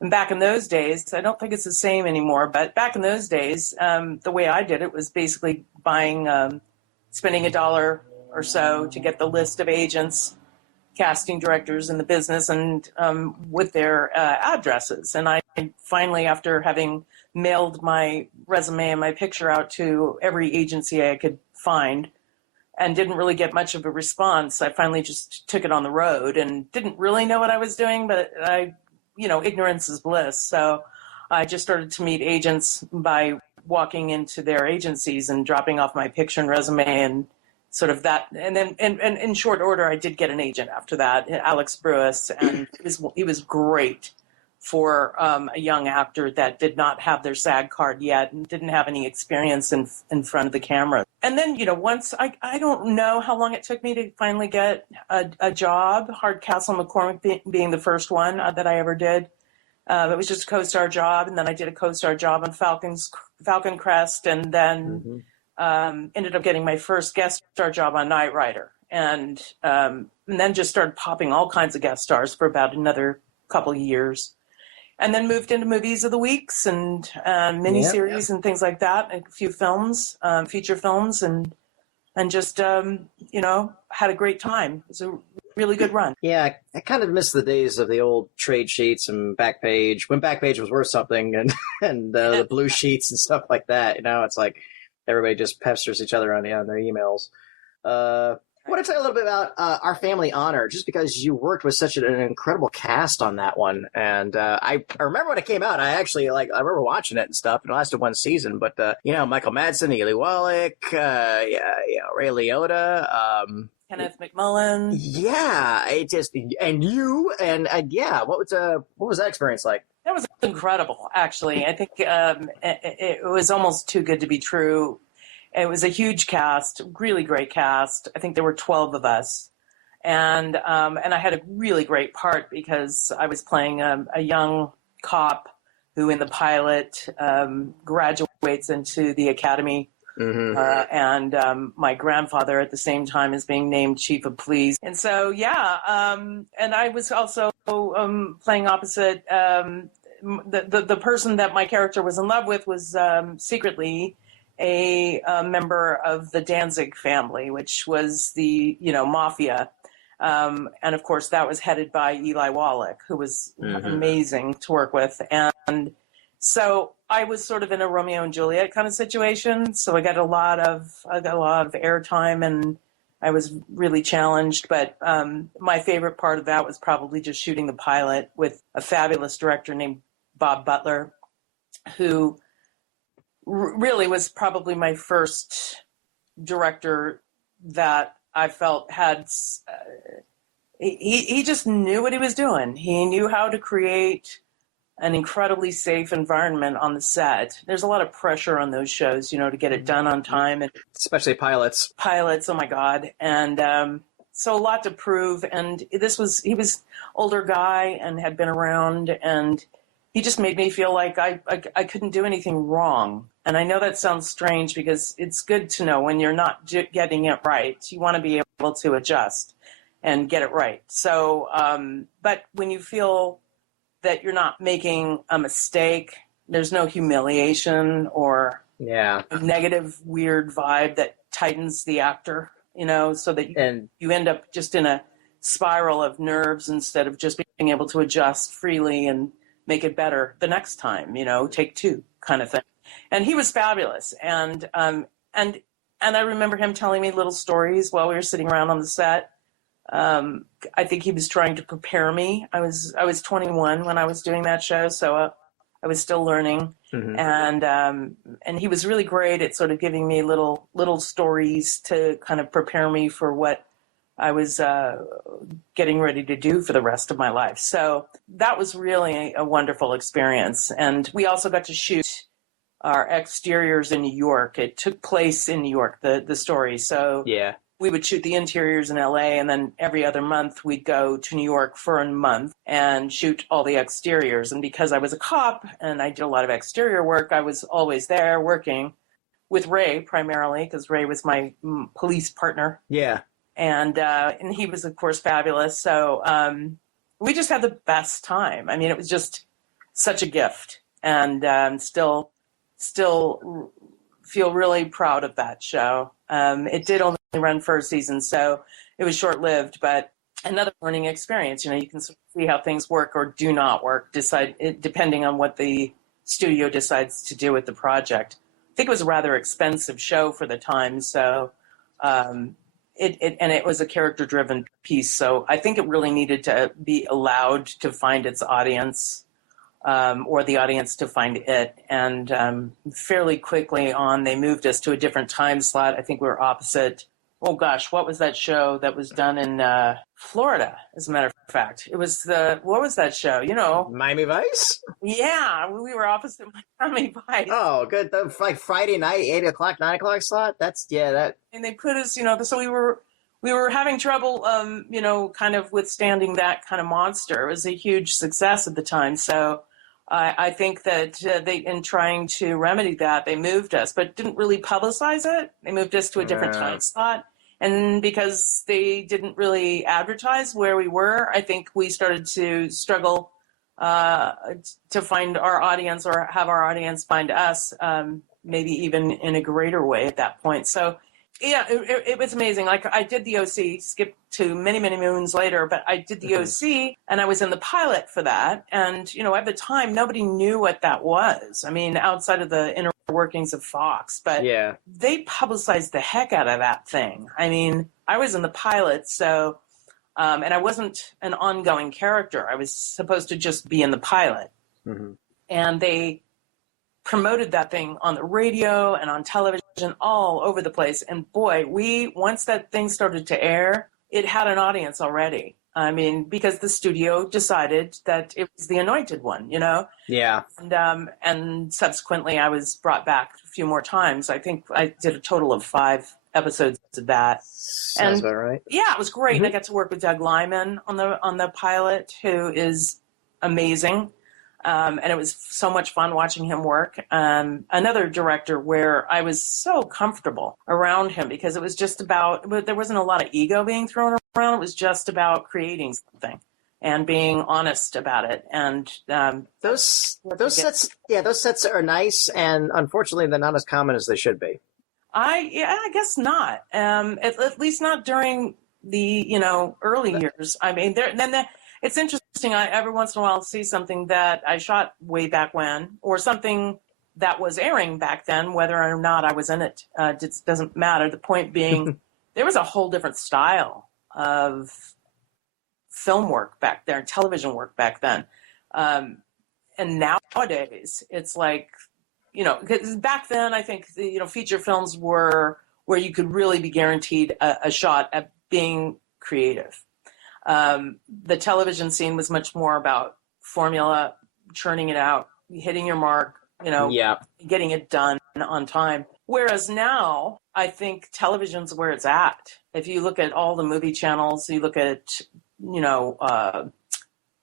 And back in those days, I don't think it's the same anymore, but back in those days, the way I did it was basically spending $1 or so to get the list of agents, casting directors in the business, and with their addresses. And I finally, after having mailed my resume and my picture out to every agency I could find and didn't really get much of a response, I finally just took it on the road and didn't really know what I was doing, but ignorance is bliss. So I just started to meet agents by walking into their agencies and dropping off my picture and resume and sort of that. And then in short order, I did get an agent after that, Alex Brewis, and he was great for a young actor that did not have their SAG card yet and didn't have any experience in front of the camera. And then, once I don't know how long it took me to finally get a job, Hardcastle McCormick being the first one that I ever did. It was just a co-star job, and then I did a co-star job on Falcon Crest, and then ended up getting my first guest star job on Knight Rider, and then just started popping all kinds of guest stars for about another couple of years. And then moved into movies of the weeks and miniseries and things like that, a few films, feature films, and just, had a great time. It was a really good run. Yeah, I kind of miss the days of the old trade sheets and Backpage, when Backpage was worth something, and the blue sheets and stuff like that. It's like everybody just pesters each other on their emails. I want to tell you a little bit about Our Family Honor, just because you worked with such an incredible cast on that one. And I remember when it came out, I remember watching it and stuff. It lasted one season, but Michael Madsen, Eli Wallach, Ray Liotta, Kenneth McMullen. Yeah, what was that experience like? That was incredible, actually. I think it was almost too good to be true. It was a huge cast, really great cast. I think there were 12 of us. And I had a really great part because I was playing a young cop who in the pilot graduates into the academy. And my grandfather at the same time is being named chief of police. And so, and I was also playing opposite. The person that my character was in love with was secretly a member of the Danzig family, which was the, mafia. And of course that was headed by Eli Wallach, who was amazing to work with. And so I was sort of in a Romeo and Juliet kind of situation. So I got a lot of airtime and I was really challenged. But my favorite part of that was probably just shooting the pilot with a fabulous director named Bob Butler, who really was probably my first director that I felt had, he just knew what he was doing. He knew how to create an incredibly safe environment on the set. There's a lot of pressure on those shows, to get it done on time. And especially pilots. Oh my God. And so a lot to prove. And he was older guy and had been around, and he just made me feel like I couldn't do anything wrong. And I know that sounds strange because it's good to know when you're not getting it right. You want to be able to adjust and get it right. So, but when you feel that you're not making a mistake, there's no humiliation or a negative, weird vibe that tightens the actor, so that you end up just in a spiral of nerves instead of just being able to adjust freely and make it better the next time, take two kind of thing. And he was fabulous. And I remember him telling me little stories while we were sitting around on the set. I think he was trying to prepare me. I was 21 when I was doing that show, so I was still learning. Mm-hmm. And he was really great at sort of giving me little stories to kind of prepare me for what I was getting ready to do for the rest of my life. So that was really a wonderful experience. And we also got to shoot our exteriors in New York. It took place in New York, the story. So yeah. We would shoot the interiors in LA, and then every other month we'd go to New York for a month and shoot all the exteriors. And because I was a cop and I did a lot of exterior work, I was always there working with Ray primarily, because Ray was my police partner. Yeah. And he was, of course, fabulous. So we just had the best time. I mean, it was just such a gift, and still feel really proud of that show. It did only run for a season, so it was short-lived, but another learning experience. You can sort of see how things work or do not work, depending on what the studio decides to do with the project. I think it was a rather expensive show for the time, so it was a character-driven piece, so I think it really needed to be allowed to find its audience, or the audience to find it. And fairly quickly on, they moved us to a different time slot. I think we were opposite. Oh gosh, what was that show that was done in Florida? As a matter of fact, it was what was that show? Miami Vice. Yeah, we were opposite Miami Vice. Oh, good. Like Friday night, 8 o'clock, 9 o'clock slot. That. And they put us, so we were having trouble, kind of withstanding that kind of monster. It was a huge success at the time, so. I think that in trying to remedy that, they moved us, but didn't really publicize it. They moved us to a different time slot. And because they didn't really advertise where we were, I think we started to struggle to find our audience, or have our audience find us, maybe even in a greater way at that point. So, yeah, it was amazing. Like, I did the OC, skipped to many, many moons later, but I did the OC, and I was in the pilot for that. And, at the time, nobody knew what that was. I mean, outside of the inner workings of Fox. But yeah, they publicized the heck out of that thing. I mean, I was in the pilot, so, and I wasn't an ongoing character. I was supposed to just be in the pilot. Mm-hmm. And they promoted that thing on the radio and on television all over the place. And boy, once that thing started to air, it had an audience already. I mean, because the studio decided that it was the anointed one, Yeah. And subsequently I was brought back a few more times. I think I did a total of 5 episodes of that. Sounds about right. Yeah, it was great. Mm-hmm. And I got to work with Doug Lyman on the pilot, who is amazing. And it was so much fun watching him work. Another director where I was so comfortable around him, because it was just about, there wasn't a lot of ego being thrown around. It was just about creating something and being honest about it. And those sets are nice, and unfortunately they're not as common as they should be. I guess not. At least not during the early years. I mean, it's interesting. I every once in a while see something that I shot way back when, or something that was airing back then, whether or not I was in it. It doesn't matter. The point being, there was a whole different style of film work back there, and television work back then. And nowadays, it's like, 'cause back then, I think feature films were where you could really be guaranteed a shot at being creative. The television scene was much more about formula, churning it out, hitting your mark, getting it done on time. Whereas now, I think television's where it's at. If you look at all the movie channels, you look at,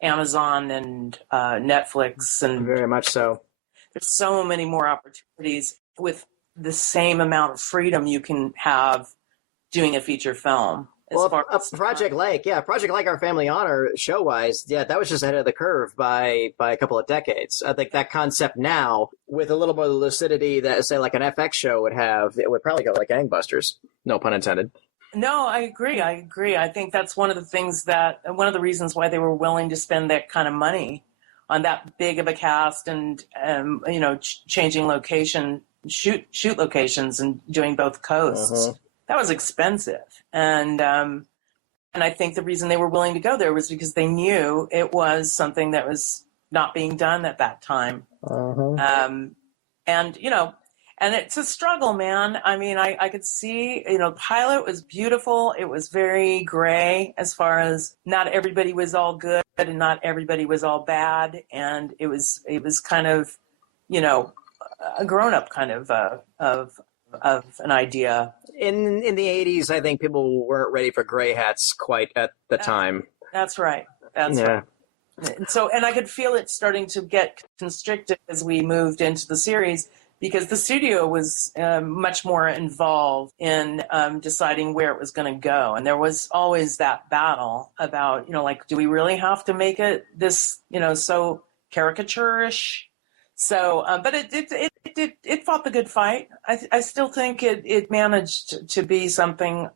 Amazon and Netflix, and very much so. There's so many more opportunities with the same amount of freedom you can have doing a feature film. Project Like Our Family Honor, show-wise, that was just ahead of the curve by a couple of decades. I think that concept now, with a little more lucidity that, say, like an FX show would have, it would probably go like gangbusters. No pun intended. No, I agree. I think that's one of the reasons why they were willing to spend that kind of money on that big of a cast and, changing shoot locations and doing both coasts. That was expensive. And I think the reason they were willing to go there was because they knew it was something that was not being done at that time. And it's a struggle, man. I mean, I could see, pilot was beautiful. It was very gray as far as not everybody was all good and not everybody was all bad. And it was kind of, a grown-up kind of an idea. In the 80s, I think people weren't ready for gray hats quite at the time. That's right. That's right. And I could feel it starting to get constricted as we moved into the series, because the studio was much more involved in deciding where it was going to go. And there was always that battle about, do we really have to make it this, so caricature-ish? So, but it fought the good fight. I still think it managed to be something.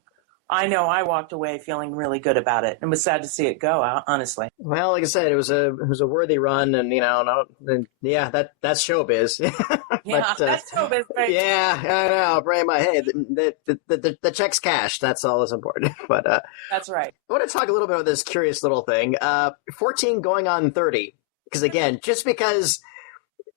I know I walked away feeling really good about it, and was sad to see it go. Honestly. Well, like I said, it was a worthy run, and that's showbiz. Yeah, that's showbiz. Right? Yeah, I know. Right, my head. The check's cashed. That's all that's important. But that's right. I want to talk a little bit about this curious little thing. 14 going on 30, because again, just because.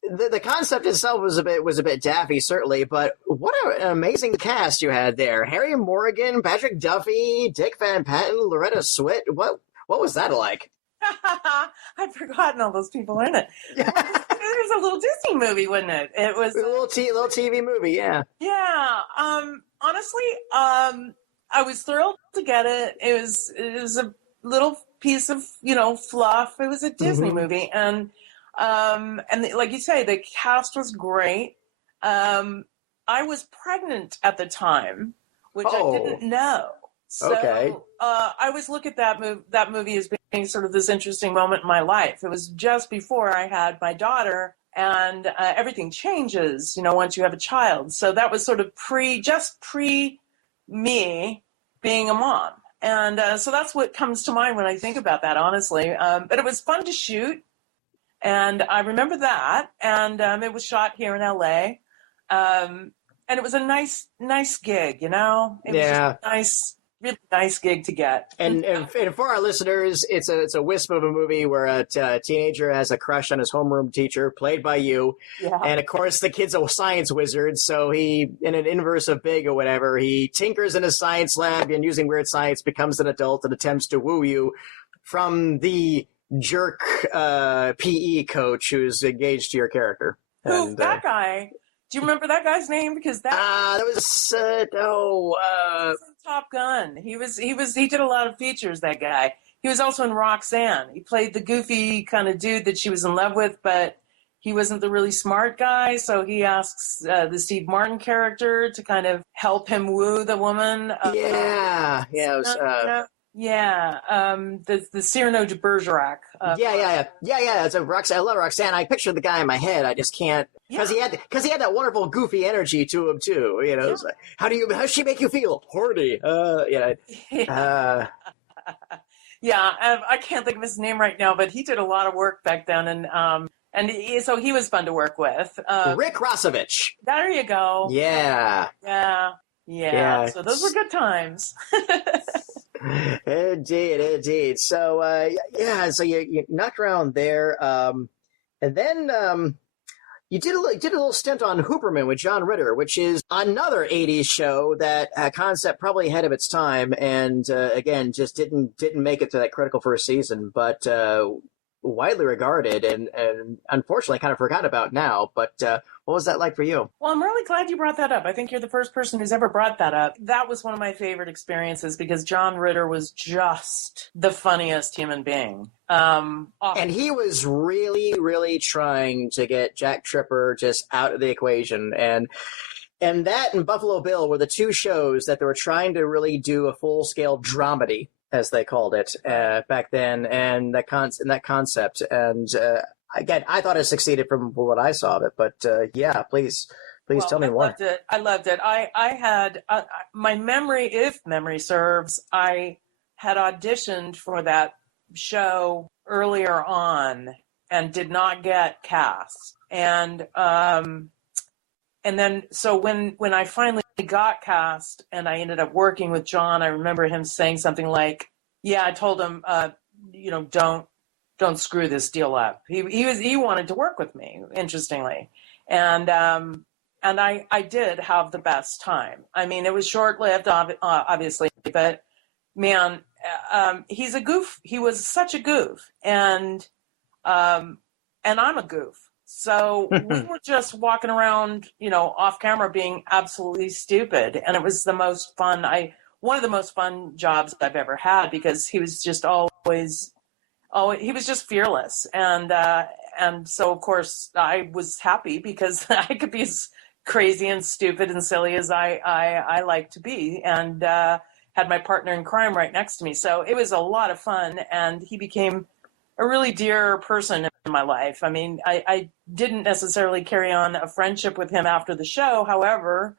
The concept itself was a bit daffy, certainly, but what an amazing cast you had there. Harry Morgan, Patrick Duffy, Dick Van Patten, Loretta Swit. What was that like? I'd forgotten all those people in it. It was a little Disney movie, wasn't it? It was a little TV movie, yeah. Yeah. Honestly, I was thrilled to get it. It was a little piece of, fluff. It was a Disney movie, and like you say, the cast was great. I was pregnant at the time, which I didn't know. So, I always look at that movie as being sort of this interesting moment in my life. It was just before I had my daughter, and everything changes, once you have a child. So that was sort of pre me being a mom. And so that's what comes to mind when I think about that, honestly. But it was fun to shoot. And I remember that, and it was shot here in LA, and it was a nice gig, It was just a really nice gig to get. And for our listeners, it's a wisp of a movie where a teenager has a crush on his homeroom teacher, played by you. Yeah. And of course, the kid's a science wizard, so he, in an inverse of Big or whatever, he tinkers in a science lab and using weird science becomes an adult and attempts to woo you from the jerk PE coach who's engaged to your character. That guy? Do you remember that guy's name? Because that was Top Gun. He did a lot of features. That guy. He was also in Roxanne. He played the goofy kind of dude that she was in love with, but he wasn't the really smart guy. So he asks the Steve Martin character to kind of help him woo the woman. The Cyrano de Bergerac. Yeah. It's I love Roxanne. I picture the guy in my head. I just can't because he had that wonderful goofy energy to him too. It's like, how does she make you feel? Horny. I can't think of his name right now, but he did a lot of work back then, so he was fun to work with. Rick Rossovich. There you go. Yeah. So those were good times. Indeed. So, so you knocked around there, and then you did a little stint on Hooperman with John Ritter, which is another 80s show that concept probably ahead of its time, and again, just didn't make it to that critical first season, but widely regarded and unfortunately kind of forgotten about now. But what was that like for you? Well, I'm really glad you brought that up. I think you're the first person who's ever brought that up. That was one of my favorite experiences because John Ritter was just the funniest human being. And he was really, really trying to get Jack Tripper just out of the equation. And that and Buffalo Bill were the two shows that they were trying to really do a full-scale dramedy, as they called it back then, and that concept. And again, I thought it succeeded from what I saw of it. But please tell me more. I loved it. I had my memory, if memory serves, I had auditioned for that show earlier on, did not get cast. And then, so when I finally got cast and I ended up working with John, I remember him saying something like, yeah, I told him, don't screw this deal up. He wanted to work with me, interestingly. And I did have the best time. I mean, it was short-lived, obviously, but man, he's a goof. He was such a goof. And I'm a goof. So we were just walking around, off camera being absolutely stupid. And it was the most fun. One of the most fun jobs I've ever had, because he was just he was just fearless. And so of course I was happy because I could be as crazy and stupid and silly as I like to be, and had my partner in crime right next to me. So it was a lot of fun, and he became a really dear person in my life. I mean, I didn't necessarily carry on a friendship with him after the show. However,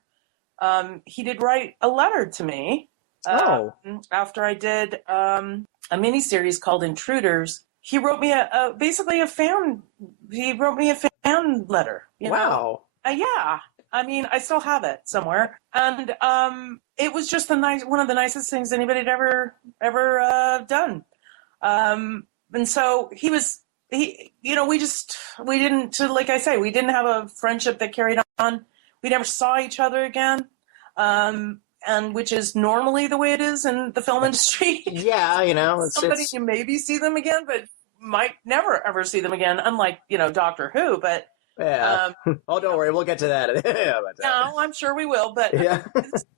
he did write a letter to me after I did a miniseries called Intruders. He wrote me basically a fan letter. Wow. Yeah. I mean, I still have it somewhere. And it was just one of the nicest things anybody had ever done. And so we didn't, like I say, we didn't have a friendship that carried on. We never saw each other again. And which is normally the way it is in the film industry. Yeah, you maybe see them again, but might never ever see them again. Unlike, Doctor Who, but yeah. Oh, don't worry, we'll get to that. No, I'm sure we will. But yeah.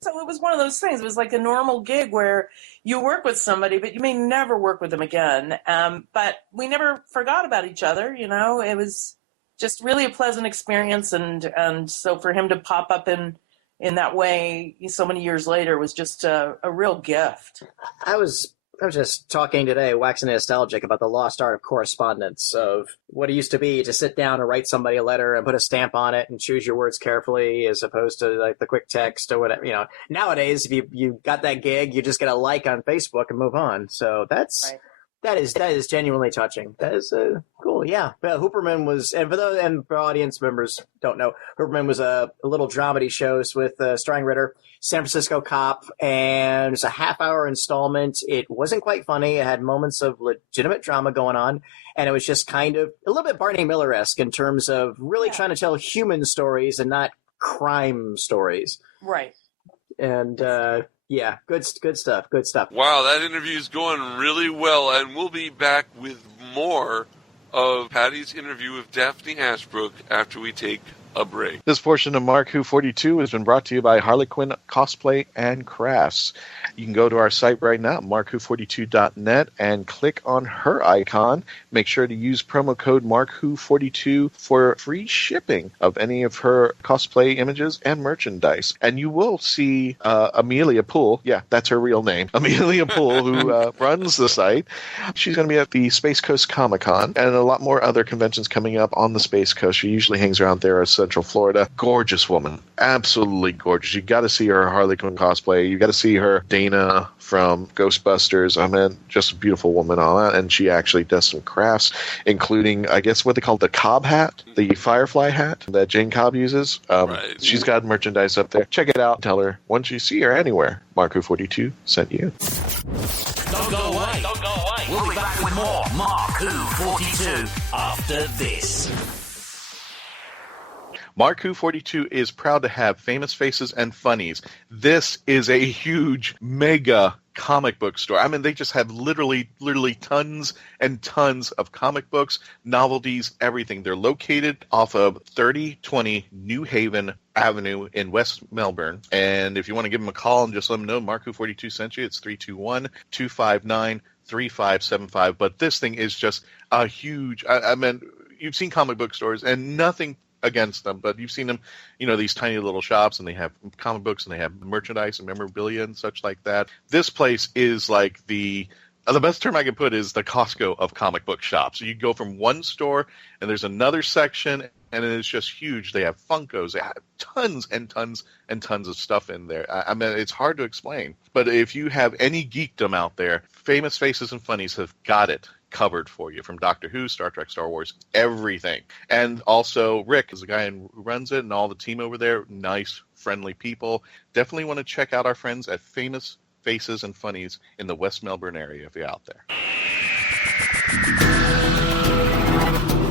So it was one of those things. It was like a normal gig where you work with somebody, but you may never work with them again. But we never forgot about each other. It was just really a pleasant experience, and so for him to pop up in that way so many years later was just a real gift. I was just talking today, waxing nostalgic about the lost art of correspondence, of what it used to be to sit down and write somebody a letter and put a stamp on it and choose your words carefully, as opposed to like the quick text or whatever. Nowadays, if you got that gig, you just get a like on Facebook and move on. So Right. That is genuinely touching. That is cool. Yeah. But Hooperman was, and for audience members don't know, Hooperman was a little dramedy shows with starring Ritter, San Francisco cop, and it's a half-hour installment. It wasn't quite funny. It had moments of legitimate drama going on, and it was just kind of a little bit Barney Miller-esque in terms of really trying to tell human stories and not crime stories. Right. And yeah, good stuff. Wow, that interview's going really well, and we'll be back with more of Patty's interview with Daphne Ashbrook after we take a break. This portion of Mark Who 42 has been brought to you by Harley Quinn Cosplay and Crafts. You can go to our site right now, markwho42.net, and click on her icon. Make sure to use promo code MarkWho42 for free shipping of any of her cosplay images and merchandise. And you will see Amelia Poole, yeah, that's her real name, Amelia Poole, who runs the site. She's going to be at the Space Coast Comic-Con and a lot more other conventions coming up on the Space Coast. She usually hangs around there as Central Florida. Gorgeous woman. Absolutely gorgeous. You got to see her Harley Quinn cosplay. You got to see her Dana from Ghostbusters. I mean, just a beautiful woman, all that. And she actually does some crafts, including, I guess, what they call the Cobb hat, the Firefly hat that Jane Cobb uses. Right. She's got merchandise up there. Check it out. Tell her once you see her anywhere, Mark Who 42 sent you. Don't go away. Don't go away. We'll be back with more Mark Who 42 after this. Mark Who 42 is proud to have Famous Faces and Funnies. This is a huge, mega comic book store. I mean, they just have literally tons and tons of comic books, novelties, everything. They're located off of 3020 New Haven Avenue in West Melbourne. And if you want to give them a call and just let them know Mark Who 42 sent you, it's 321-259-3575. But this thing is just a huge, I mean, you've seen comic book stores and nothing against them, but you've seen them, these tiny little shops, and they have comic books and they have merchandise and memorabilia and such like that. This place is like the best term I can put is the Costco of comic book shops. So you go from one store and there's another section, and it's just huge. They have Funkos. They have tons and tons and tons of stuff in there. I mean, it's hard to explain. But if you have any geekdom out there, Famous Faces and Funnies have got it. covered for you, from Doctor Who, Star Trek, Star Wars, everything. And also Rick is the guy who runs it, and all the team over there, nice, friendly people. Definitely want to check out our friends at Famous Faces and Funnies in the West Melbourne area if you're out there.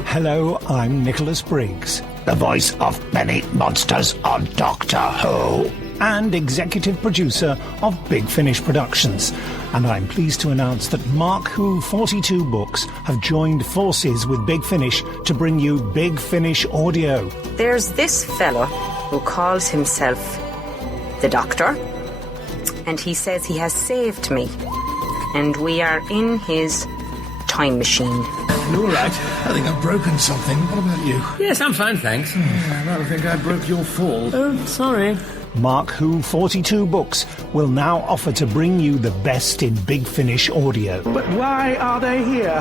Hello, I'm Nicholas Briggs, the voice of many monsters on Doctor Who, and executive producer of Big Finish Productions. And I'm pleased to announce that Mark Who 42 Books have joined forces with Big Finish to bring you Big Finish Audio. There's this fella who calls himself the Doctor, and he says he has saved me, and we are in his time machine. You're all right. I think I've broken something. What about you? Yes, I'm fine, thanks. I don't think I broke your fall. Oh, sorry. Mark Who 42 Books will now offer to bring you the best in Big Finish Audio. But why are they here?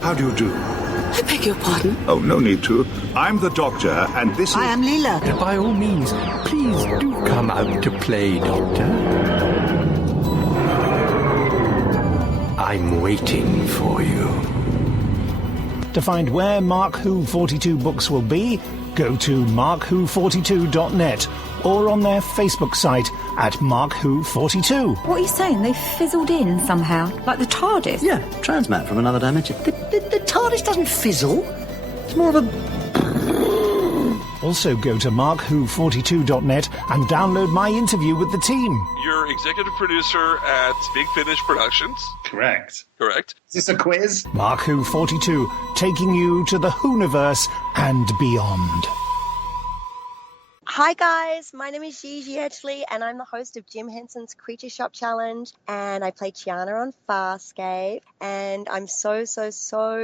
How do you do? I beg your pardon? Oh, no need to. I'm the Doctor, and this is... I am Leela. By all means, please do come out to play, Doctor. I'm waiting for you. To find where Mark Who 42 Books will be, go to markwho42.net or on their Facebook site at Mark Who 42. What are you saying? They fizzled in somehow, like the TARDIS? Yeah, transmat from another dimension. The TARDIS doesn't fizzle. It's more of a... Also go to markwho42.net and download my interview with the team. You're executive producer at Big Finish Productions. Correct. Correct. Is this a quiz? Mark Who 42, taking you to the Whoniverse and beyond. Hi guys, my name is Gigi Edgley and I'm the host of Jim Henson's Creature Shop Challenge, and I play Chiana on Farscape, and I'm so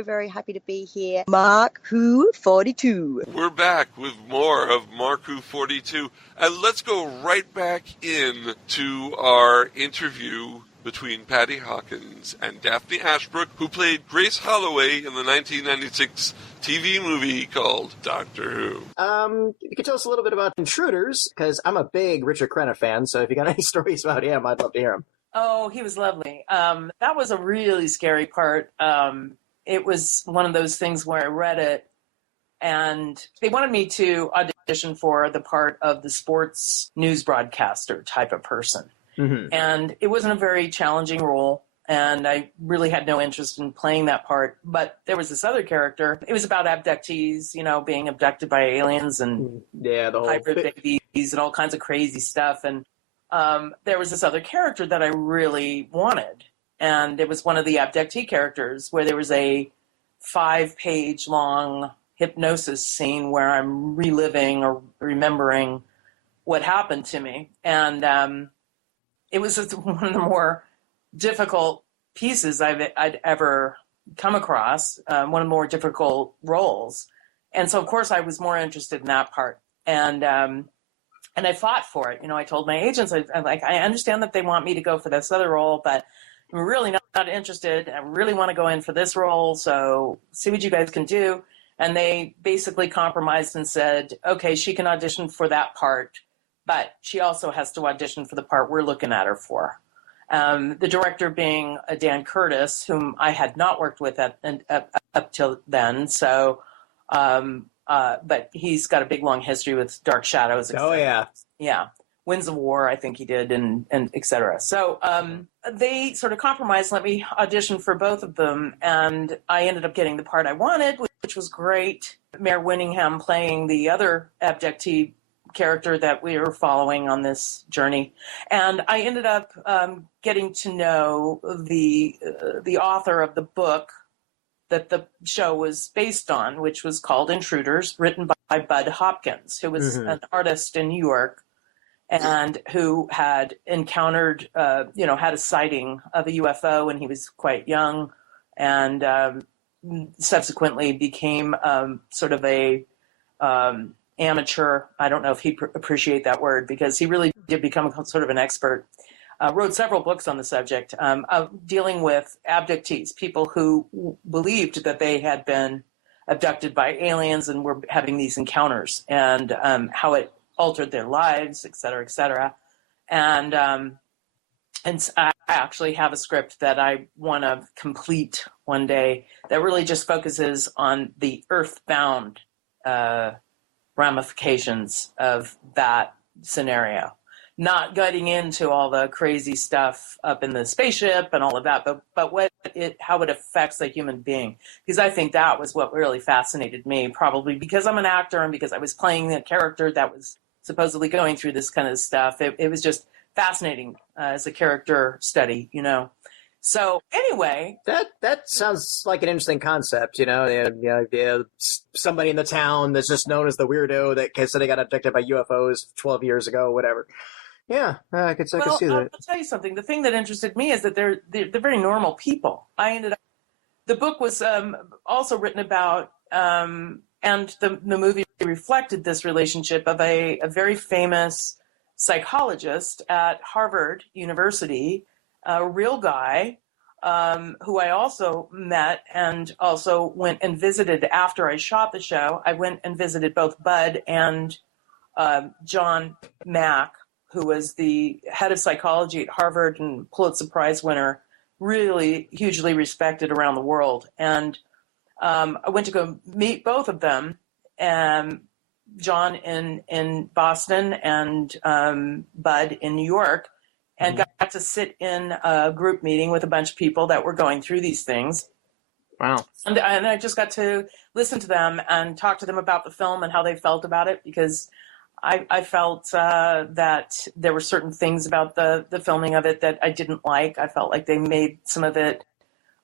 very happy to be here. Mark Who 42. We're back with more of Mark Who 42, and let's go right back in to our interview between Patty Hawkins and Daphne Ashbrook, who played Grace Holloway in the 1996 TV movie called Doctor Who. You could tell us a little bit about Intruders, because I'm a big Richard Crenna fan, so if you got any stories about him, I'd love to hear them. Oh, he was lovely. That was a really scary part. It was one of those things where I read it, and they wanted me to audition for the part of the sports news broadcaster type of person. Mm-hmm. And it wasn't a very challenging role, and I really had no interest in playing that part. But there was this other character. It was about abductees, being abducted by aliens and the whole hybrid babies and all kinds of crazy stuff. And there was this other character that I really wanted, and it was one of the abductee characters where there was a 5-page long hypnosis scene where I'm reliving or remembering what happened to me. And it was one of the more difficult pieces I'd ever come across, one of the more difficult roles. And so, of course, I was more interested in that part. And I fought for it. I told my agents, I understand that they want me to go for this other role, but I'm really not interested. I really want to go in for this role, so see what you guys can do. And they basically compromised and said, okay, she can audition for that part, but she also has to audition for the part we're looking at her for. The director being Dan Curtis, whom I had not worked with up till then. So, but he's got a big, long history with Dark Shadows. Oh, yeah. Yeah. Winds of War, I think he did, and et cetera. So they sort of compromised, let me audition for both of them, and I ended up getting the part I wanted, which was great. Mayor Winningham playing the other abductee character that we were following on this journey. And I ended up getting to know the author of the book that the show was based on, which was called Intruders, written by Bud Hopkins, who was an artist in New York and who had encountered, had a sighting of a UFO when he was quite young, and subsequently became sort of a amateur. I don't know if he'd appreciate that word, because he really did become sort of an expert. Wrote several books on the subject of dealing with abductees, people who believed that they had been abducted by aliens and were having these encounters, and how it altered their lives, et cetera, et cetera. And I actually have a script that I want to complete one day that really just focuses on the earthbound ramifications of that scenario. Not getting into all the crazy stuff up in the spaceship and all of that, but how it affects the human being. Because I think that was what really fascinated me, probably because I'm an actor and because I was playing a character that was supposedly going through this kind of stuff. It was just fascinating as a character study, you know. So anyway, that sounds like an interesting concept. You know, somebody in the town that's just known as the weirdo that said they got abducted by UFOs 12 years ago, whatever. Yeah, I could see that. I'll tell you something. The thing that interested me is that they're very normal people. The book was also written about, and the movie reflected this relationship of a very famous psychologist at Harvard University, a real guy, who I also met and also went and visited after I shot the show. I went and visited both Bud and John Mack, who was the head of psychology at Harvard and Pulitzer Prize winner, really hugely respected around the world. And I went to go meet both of them, John in Boston and Bud in New York, and got to sit in a group meeting with a bunch of people that were going through these things. Wow. And I just got to listen to them and talk to them about the film and how they felt about it, because I felt that there were certain things about the filming of it that I didn't like. I felt like they made some of it,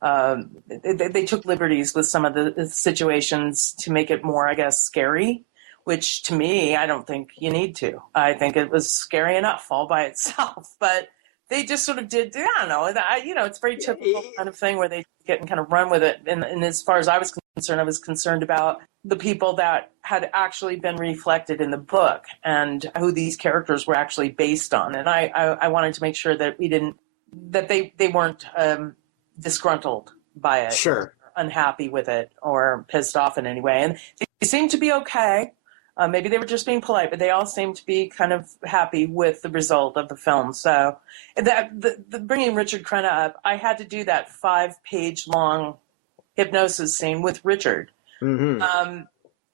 they took liberties with some of the situations to make it more, I guess, scary, which to me, I don't think you need to. I think it was scary enough all by itself, but they just sort of did, I don't know, it's very typical kind of thing where they get and kind of run with it. And as far as I was concerned about the people that had actually been reflected in the book and who these characters were actually based on. And I wanted to make sure that they weren't disgruntled by it, sure, or unhappy with it, or pissed off in any way. And they seemed to be okay. Maybe they were just being polite, but they all seemed to be kind of happy with the result of the film. So bringing Richard Crenna up, I had to do that 5-page long hypnosis scene with Richard. Mm-hmm.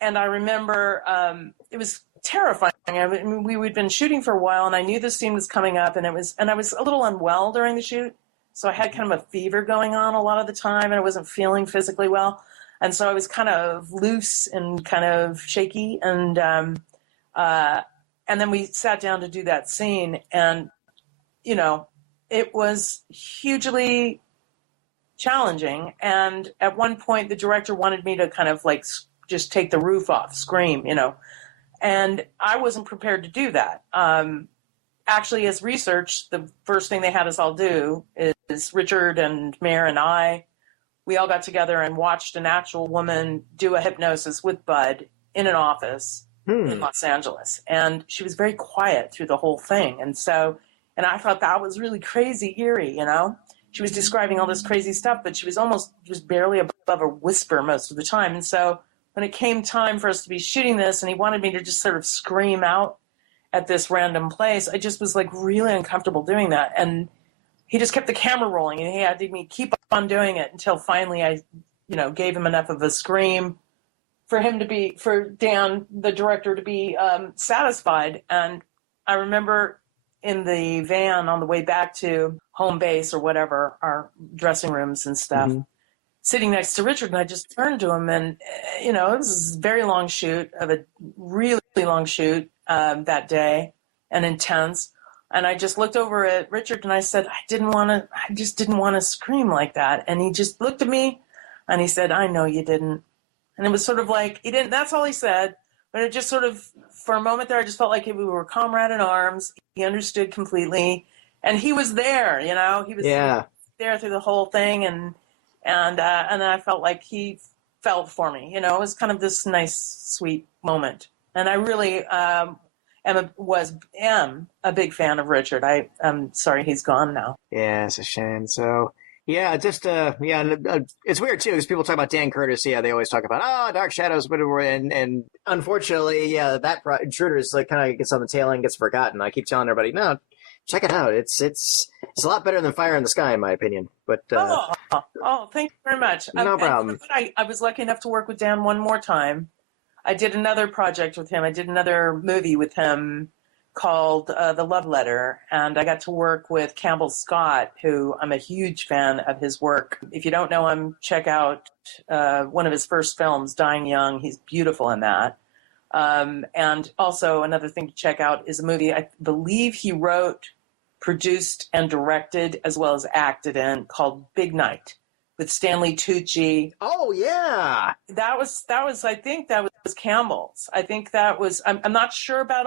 And I remember it was terrifying. I mean, we'd been shooting for a while, and I knew this scene was coming up, and I was a little unwell during the shoot. So I had kind of a fever going on a lot of the time, and I wasn't feeling physically well. And so I was kind of loose and kind of shaky. And then we sat down to do that scene. And, you know, it was hugely challenging. And at one point, the director wanted me to kind of like just take the roof off, scream, you know. And I wasn't prepared to do that. Actually, as research, the first thing they had us all do is Richard and Mare and we all got together and watched an actual woman do a hypnosis with Bud in an office in Los Angeles. And she was very quiet through the whole thing. And I thought that was really crazy, eerie, you know? She was describing all this crazy stuff, but she was almost just barely above a whisper most of the time. And so when it came time for us to be shooting this and he wanted me to just sort of scream out at this random place, I just was like really uncomfortable doing that. And he just kept the camera rolling, and he had me keep on doing it until finally I, gave him enough of a scream for Dan, the director, to be satisfied. And I remember in the van on the way back to home base or whatever, our dressing rooms and stuff, sitting next to Richard, and I just turned to him, and it was a very long shoot, really long shoot that day, and intense. And I just looked over at Richard and I said, I just didn't want to scream like that. And he just looked at me and he said, I know you didn't. And it was sort of like, he didn't, that's all he said. But it just sort of, for a moment there, I just felt like we were comrade in arms. He understood completely. And he was there, he was there through the whole thing. And I felt like he felt for me, it was kind of this nice, sweet moment. And I really, am a big fan of Richard. I'm sorry he's gone now. Yeah, it's a shame. So, yeah, just, it's weird, too, because people talk about Dan Curtis. Yeah, they always talk about, Dark Shadows, whatever. And unfortunately, that Intruder is like kind of gets on the tail end, gets forgotten. I keep telling everybody, no, check it out. It's a lot better than Fire in the Sky, in my opinion. But thank you very much. No problem. I was lucky enough to work with Dan one more time. I did another project with him. I did another movie with him called The Love Letter, and I got to work with Campbell Scott, who I'm a huge fan of his work. If you don't know him, check out one of his first films, Dying Young. He's beautiful in that. And also another thing to check out is a movie I believe he wrote, produced, and directed, as well as acted in, called Big Night with Stanley Tucci. Oh yeah, that was I think that was Campbell's. I think that was. I'm not sure about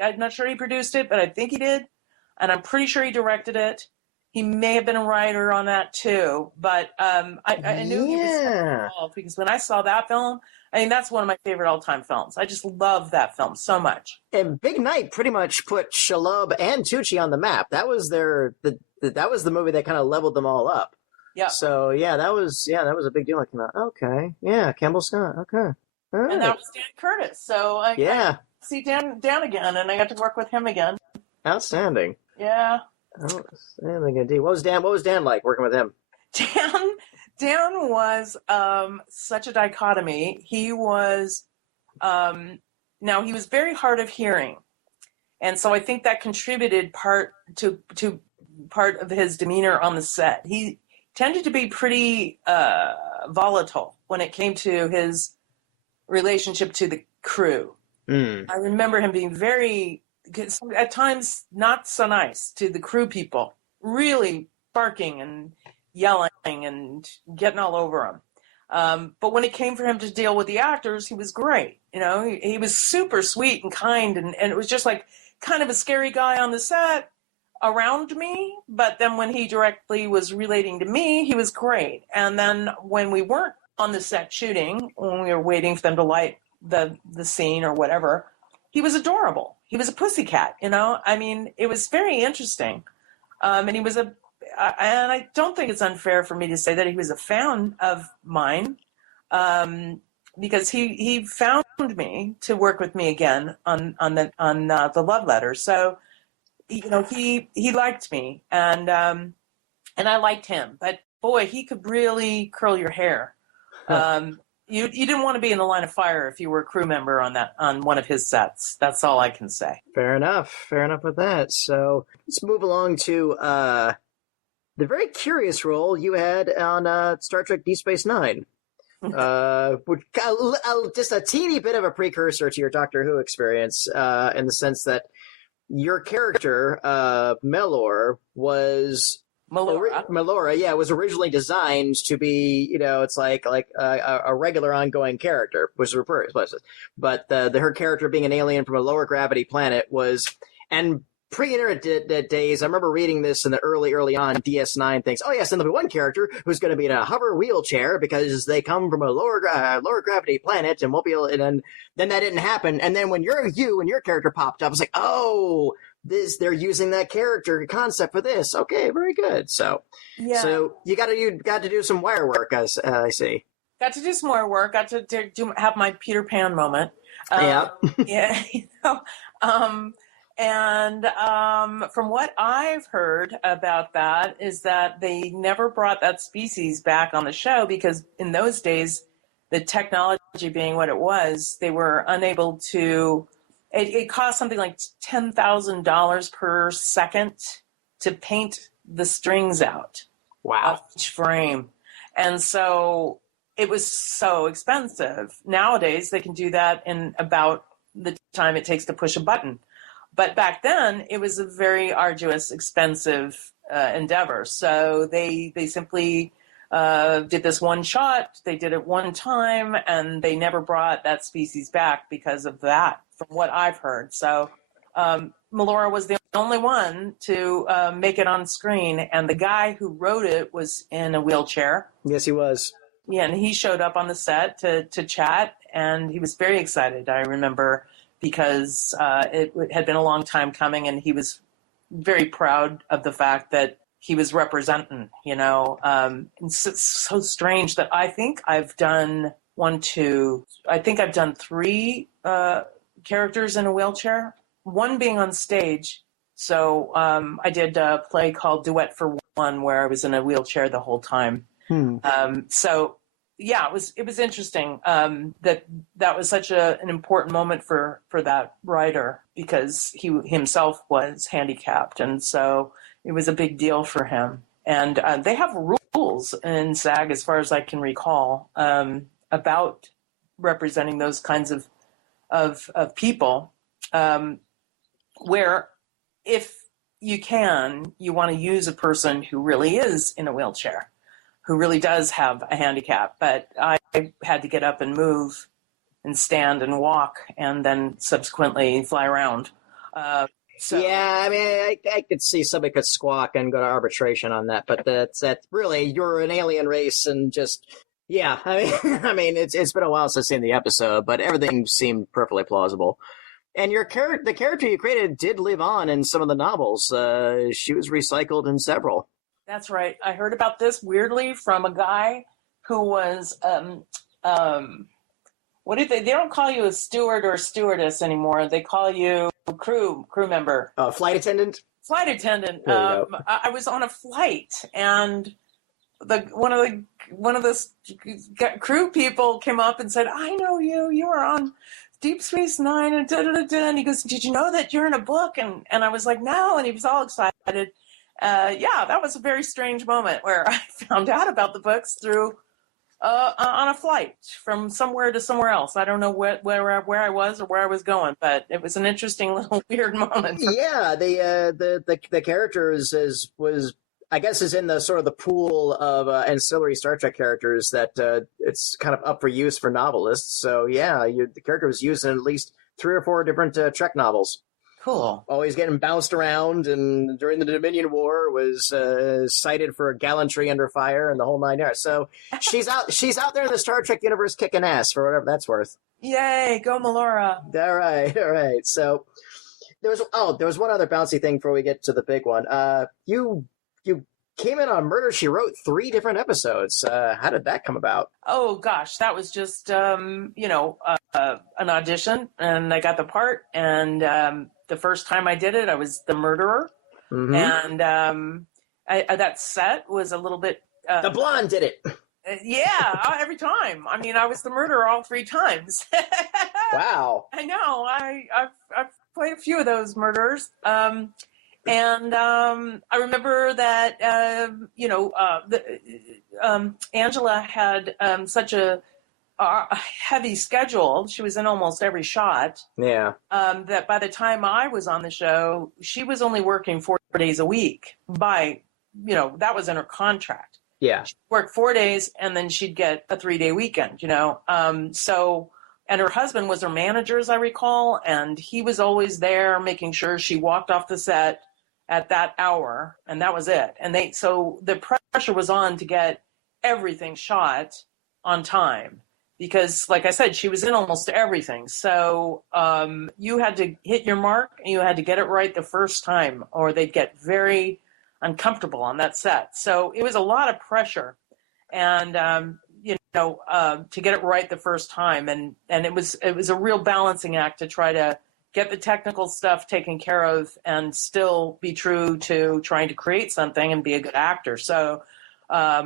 I'm not sure he produced it, but I think he did, and I'm pretty sure he directed it. He may have been a writer on that too, but I knew he was involved because when I saw that film, I mean, that's one of my favorite all-time films. I just love that film so much. And Big Night pretty much put Shalhoub and Tucci on the map. That was that was the movie that kind of leveled them all up. Yeah. So that was a big deal. Okay, yeah, Campbell Scott. Okay, all right. And that was Dan Curtis. So I got to see Dan again, and I got to work with him again. Outstanding. Yeah. Outstanding indeed. What was Dan like working with him? Dan was such a dichotomy. He was now he was very hard of hearing, and so I think that contributed part of his demeanor on the set. He tended to be pretty volatile when it came to his relationship to the crew. I remember him being very, at times, not so nice to the crew people, really barking and yelling and getting all over them. But when it came for him to deal with the actors, he was great. You know, he was super sweet and kind, and it was just like kind of a scary guy on the set around me. But then when he directly was relating to me, he was great. And then when we weren't on the set shooting, when we were waiting for them to light the scene or whatever, he was adorable. He was a pussycat, you know? I mean, it was very interesting. And he was and I don't think it's unfair for me to say that he was a fan of mine, because he found me to work with me again on the Love Letter. So, you know, he liked me, and I liked him. But boy, he could really curl your hair. You didn't want to be in the line of fire if you were a crew member on one of his sets. That's all I can say. Fair enough with that. So let's move along to the very curious role you had on Star Trek Deep Space Nine. Which, just a teeny bit of a precursor to your Doctor Who experience, in the sense that your character, Melor, was... Melora, was originally designed to be, you know, it's like a regular ongoing character, which is referred to. But her character being an alien from a lower gravity planet was... And pre-internet days, I remember reading this in the early on DS9 things. Oh yes, and there'll be one character who's going to be in a hover wheelchair because they come from a lower gravity planet and won't be able. And then that didn't happen. And then when your character popped up, I was like, oh, they're using that character concept for this. Okay, very good. So you got to do some wire work, as I see. Got to do some more work. Got to have my Peter Pan moment. Yeah. You know. And from what I've heard about that is that they never brought that species back on the show because in those days, the technology being what it was, they were unable to. It cost something like $10,000 per second to paint the strings out. Wow. Of each frame, and so it was so expensive. Nowadays, they can do that in about the time it takes to push a button. But back then, it was a very arduous, expensive endeavor. So they simply did this one shot. They did it one time, and they never brought that species back because of that, from what I've heard. So Melora was the only one to make it on screen, and the guy who wrote it was in a wheelchair. Yes, he was. Yeah, and he showed up on the set to chat, and he was very excited, I remember, because it had been a long time coming, and he was very proud of the fact that he was representing, you know. It's so strange that I think I've done I've done 3 characters in a wheelchair, one being on stage So I did a play called Duet for One, where I was in a wheelchair the whole time. So yeah, it was interesting that was such an important moment for that writer, because he himself was handicapped, and so it was a big deal for him. And they have rules in SAG, as far as I can recall, about representing those kinds of people, where if you want to use a person who really is in a wheelchair, who really does have a handicap. But I had to get up and move and stand and walk and then subsequently fly around. Yeah, I mean, I could see somebody could squawk and go to arbitration on that, but that's really, you're an alien race and just, yeah, I mean, it's been a while since I've seen the episode, but everything seemed perfectly plausible. And the character you created did live on in some of the novels. She was recycled in several. That's right. I heard about this weirdly from a guy who was, what do they don't call you a steward or stewardess anymore. They call you crew member. Flight attendant? Flight attendant. I was on a flight, and one of the crew people came up and said, "I know you. You were on Deep Space Nine," and and he goes, "Did you know that you're in a book?" And I was like, "No," and he was all excited. Yeah, that was a very strange moment where I found out about the books through on a flight from somewhere to somewhere else. I don't know where I was or where I was going, but it was an interesting little weird moment. Yeah, the character was I guess is in the sort of the pool of ancillary Star Trek characters that it's kind of up for use for novelists. So yeah, the character was used in at least 3 or 4 different Trek novels. Cool. Always getting bounced around, and during the Dominion War was cited for gallantry under fire and the whole 9 yards. So she's out there in the Star Trek universe kicking ass for whatever that's worth. Yay, go Melora. All right. So there was one other bouncy thing before we get to the big one. You came in on Murder, She Wrote 3 different episodes. How did that come about? Oh gosh, that was just an audition, and I got the part, and the first time I did it, I was the murderer, and that set was a little bit. The blonde did it. Yeah, every time. I mean, I was the murderer all 3 times. Wow. I know. I've played a few of those murderers. And I remember that Angela had such a heavy schedule. She was in almost every shot. Yeah. That by the time I was on the show, she was only working 4 days a week. That was in her contract. Yeah. She'd work 4 days, and then she'd get a 3-day weekend. And her husband was her manager, as I recall, and he was always there making sure she walked off the set at that hour, and that was it. And so the pressure was on to get everything shot on time, because, like I said, she was in almost everything. So you had to hit your mark, and you had to get it right the first time, or they'd get very uncomfortable on that set. So it was a lot of pressure, and to get it right the first time, and it was a real balancing act to try to get the technical stuff taken care of and still be true to trying to create something and be a good actor. So, I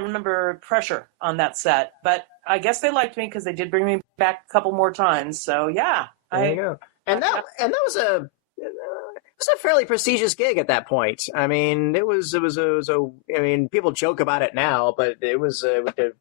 remember pressure on that set, but I guess they liked me because they did bring me back a couple more times. So yeah, there you go. And that was a fairly prestigious gig at that point. I mean, it was I mean, people joke about it now, but it was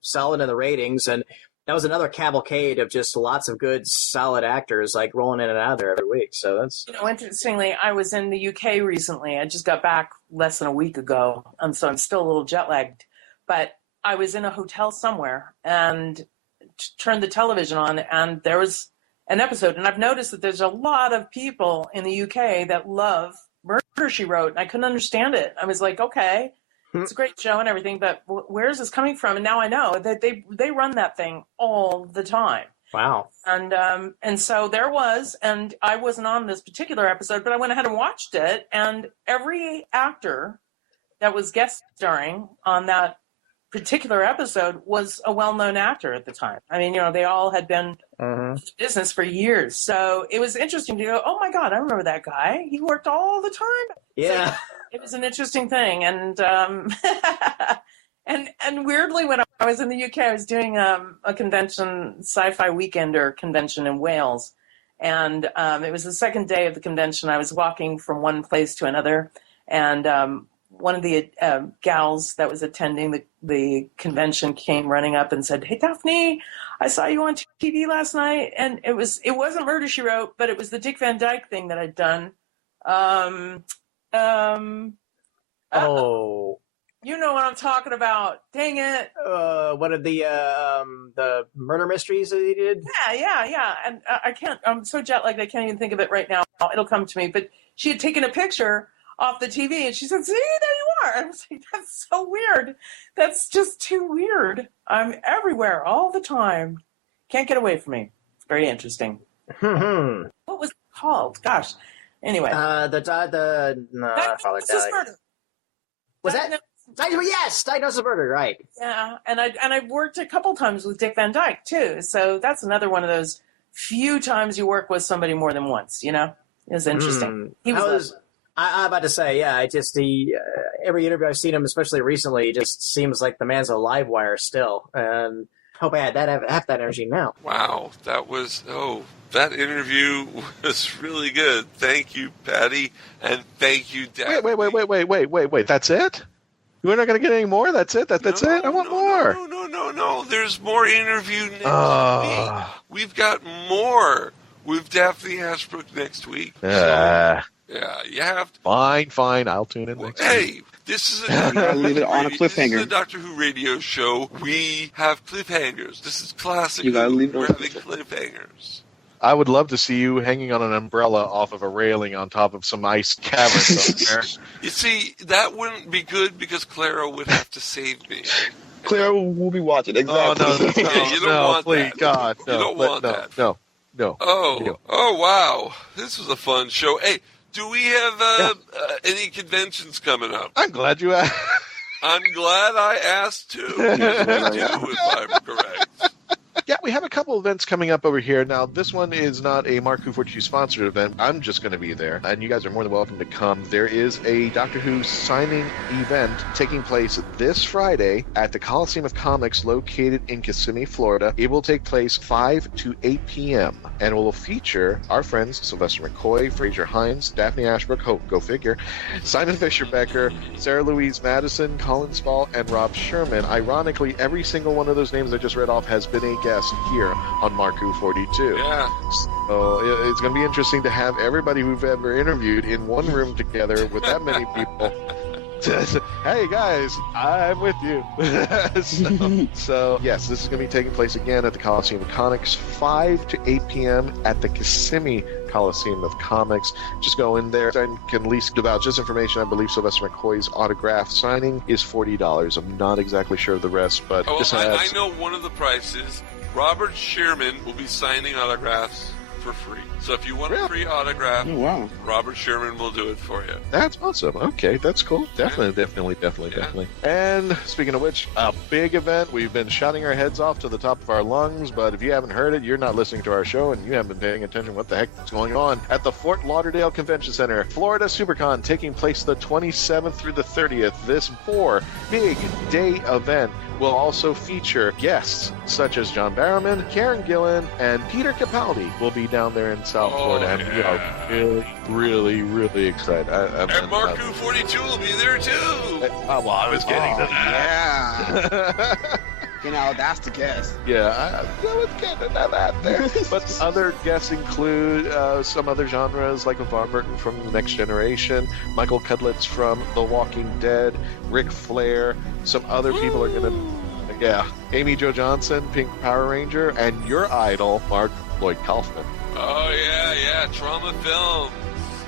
solid in the ratings, and that was another cavalcade of just lots of good, solid actors like rolling in and out of there every week. So that's interestingly, I was in the UK recently. I just got back less than a week ago, so I'm still a little jet lagged. But I was in a hotel somewhere and turned the television on, and there was an episode. And I've noticed that there's a lot of people in the UK that love Murder, She Wrote, and I couldn't understand it. I was like, okay. It's a great show and everything, but where is this coming from? And now I know that they run that thing all the time. Wow. And so there was, and I wasn't on this particular episode, but I went ahead and watched it, and every actor that was guest starring on that particular episode was a well-known actor at the time. I mean, they all had been in business for years. So it was interesting to go, oh my God, I remember that guy. He worked all the time. Yeah. So it was an interesting thing. And and weirdly, when I was in the UK, I was doing a convention, Sci-Fi Weekender convention in Wales. And it was the second day of the convention. I was walking from one place to another. And one of the gals that was attending the convention came running up and said, "Hey, Daphne, I saw you on TV last night." And it wasn't Murder, She Wrote, but it was the Dick Van Dyke thing that I'd done. You know what I'm talking about. Dang it. One of the murder mysteries that he did? Yeah. And I'm so jet lagged I can't even think of it right now. It'll come to me. But she had taken a picture off the TV and she said, "See, there you are." I was like, that's so weird. That's just too weird. I'm everywhere all the time. Can't get away from me. It's very interesting. What was it called? Gosh. Anyway. Father Diagnosis Murder. Was that? Yes, Diagnosis Murder, right. Yeah, and I worked a couple times with Dick Van Dyke, too. So that's another one of those few times you work with somebody more than once, It was interesting. He was I'm about to say, yeah, every interview I've seen him, especially recently, just seems like the man's a live wire still. And hope I had half that energy now. Wow, that interview was really good. Thank you, Patty, and thank you, Daphne. Wait. That's it? We're not going to get any more? That's it? That's it? I want more. No. There's more interview next week. We've got more with Daphne Ashbrook next week. Yeah, you have to. Fine. I'll tune in next week. Hey, this is a leave it on a cliffhanger. This is a Doctor Who radio show. We have cliffhangers. This is classic. You gotta leave it on We're having cliffhangers. I would love to see you hanging on an umbrella off of a railing on top of some ice cavern somewhere. You see, that wouldn't be good because Clara would have to save me. Clara will be watching. Exactly. Yeah, you don't want please, that. God, no. You don't want that. No. Oh, wow. This was a fun show. Hey, do we have any conventions coming up? I'm glad you asked. I'm glad I asked, too. Yes, we do, if I'm correct. Yeah, we have a couple events coming up over here. Now, this one is not a Mark Who 42 sponsored event. I'm just going to be there, and you guys are more than welcome to come. There is a Doctor Who signing event taking place this Friday at the Coliseum of Comics located in Kissimmee, Florida. It will take place 5 to 8 p.m., and will feature our friends Sylvester McCoy, Fraser Hines, Daphne Ashbrook, go figure, Simon Fisher-Becker, Sarah Louise Madison, Colin Spall, and Rob Sherman. Ironically, every single one of those names I just read off has been a guest here on Mark Who 42. Yeah. So it's going to be interesting to have everybody we've ever interviewed in one room together with that many people. Hey guys, I'm with you. so yes, this is going to be taking place again at the Coliseum of Comics, 5 to 8 p.m. at the Kissimmee Coliseum of Comics. Just go in there and can at least divulge this information. I believe Sylvester McCoy's autograph signing is $40. I'm not exactly sure of the rest, but I know one of the prices. Robert Sherman will be signing autographs for free. So if you want a free autograph, Robert Sherman will do it for you. That's awesome. Okay, that's cool. Definitely. And speaking of which, a big event. We've been shouting our heads off to the top of our lungs, but if you haven't heard it, you're not listening to our show and you haven't been paying attention what the heck is going on at the Fort Lauderdale Convention Center. Florida Supercon taking place the 27th through the 30th. This big day event will also feature guests such as John Barrowman, Karen Gillan, and Peter Capaldi will be down there in South Florida, and we are really excited. And Mark Who 42 will be there too. Well, I was getting to that. Yeah. That's the guess. Yeah, I was getting to that there. But other guests include some other genres like LeVar Burton from The Next Generation, Michael Cudlitz from The Walking Dead, Ric Flair. Some other people are going to, Amy Jo Johnson, Pink Power Ranger, and your idol, Mark Lloyd Kaufman. Oh, yeah, Trauma Films.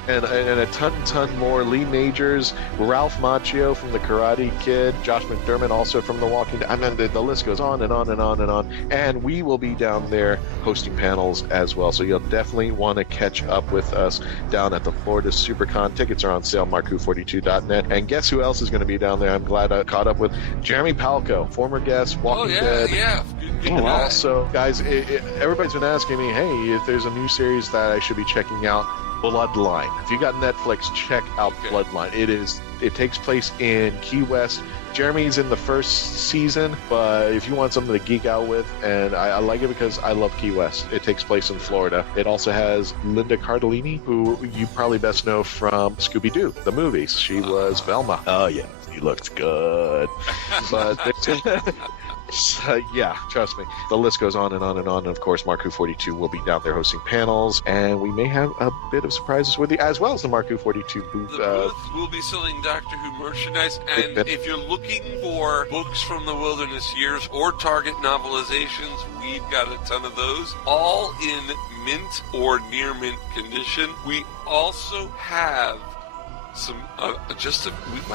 and a ton more. Lee Majors, Ralph Macchio from The Karate Kid, Josh McDermott also from The Walking Dead. I mean, the list goes on and on and on and on. And we will be down there hosting panels as well. So you'll definitely want to catch up with us down at the Florida Supercon. Tickets are on sale, marku42.net. And guess who else is going to be down there? I'm glad I caught up with Jeremy Palco, former guest, Walking Dead. Yeah. Good guy. Also, guys, everybody's been asking me, hey, if there's a new series that I should be checking out, Bloodline. If you got Netflix, check out Bloodline. It takes place in Key West. Jeremy's in the first season, but if you want something to geek out with, and I like it because I love Key West. It takes place in Florida. It also has Linda Cardellini, who you probably best know from Scooby-Doo, the movies. She was Velma. Oh, yeah. She looks good. But yeah, trust me. The list goes on and on and on. And of course, Marku42 will be down there hosting panels, and we may have a bit of surprises with you, as well as the Marku42 booth. The booth will be selling Doctor Who merchandise, and if you're looking for books from the Wilderness Years or Target novelizations, we've got a ton of those, all in mint or near mint condition. We also have some we've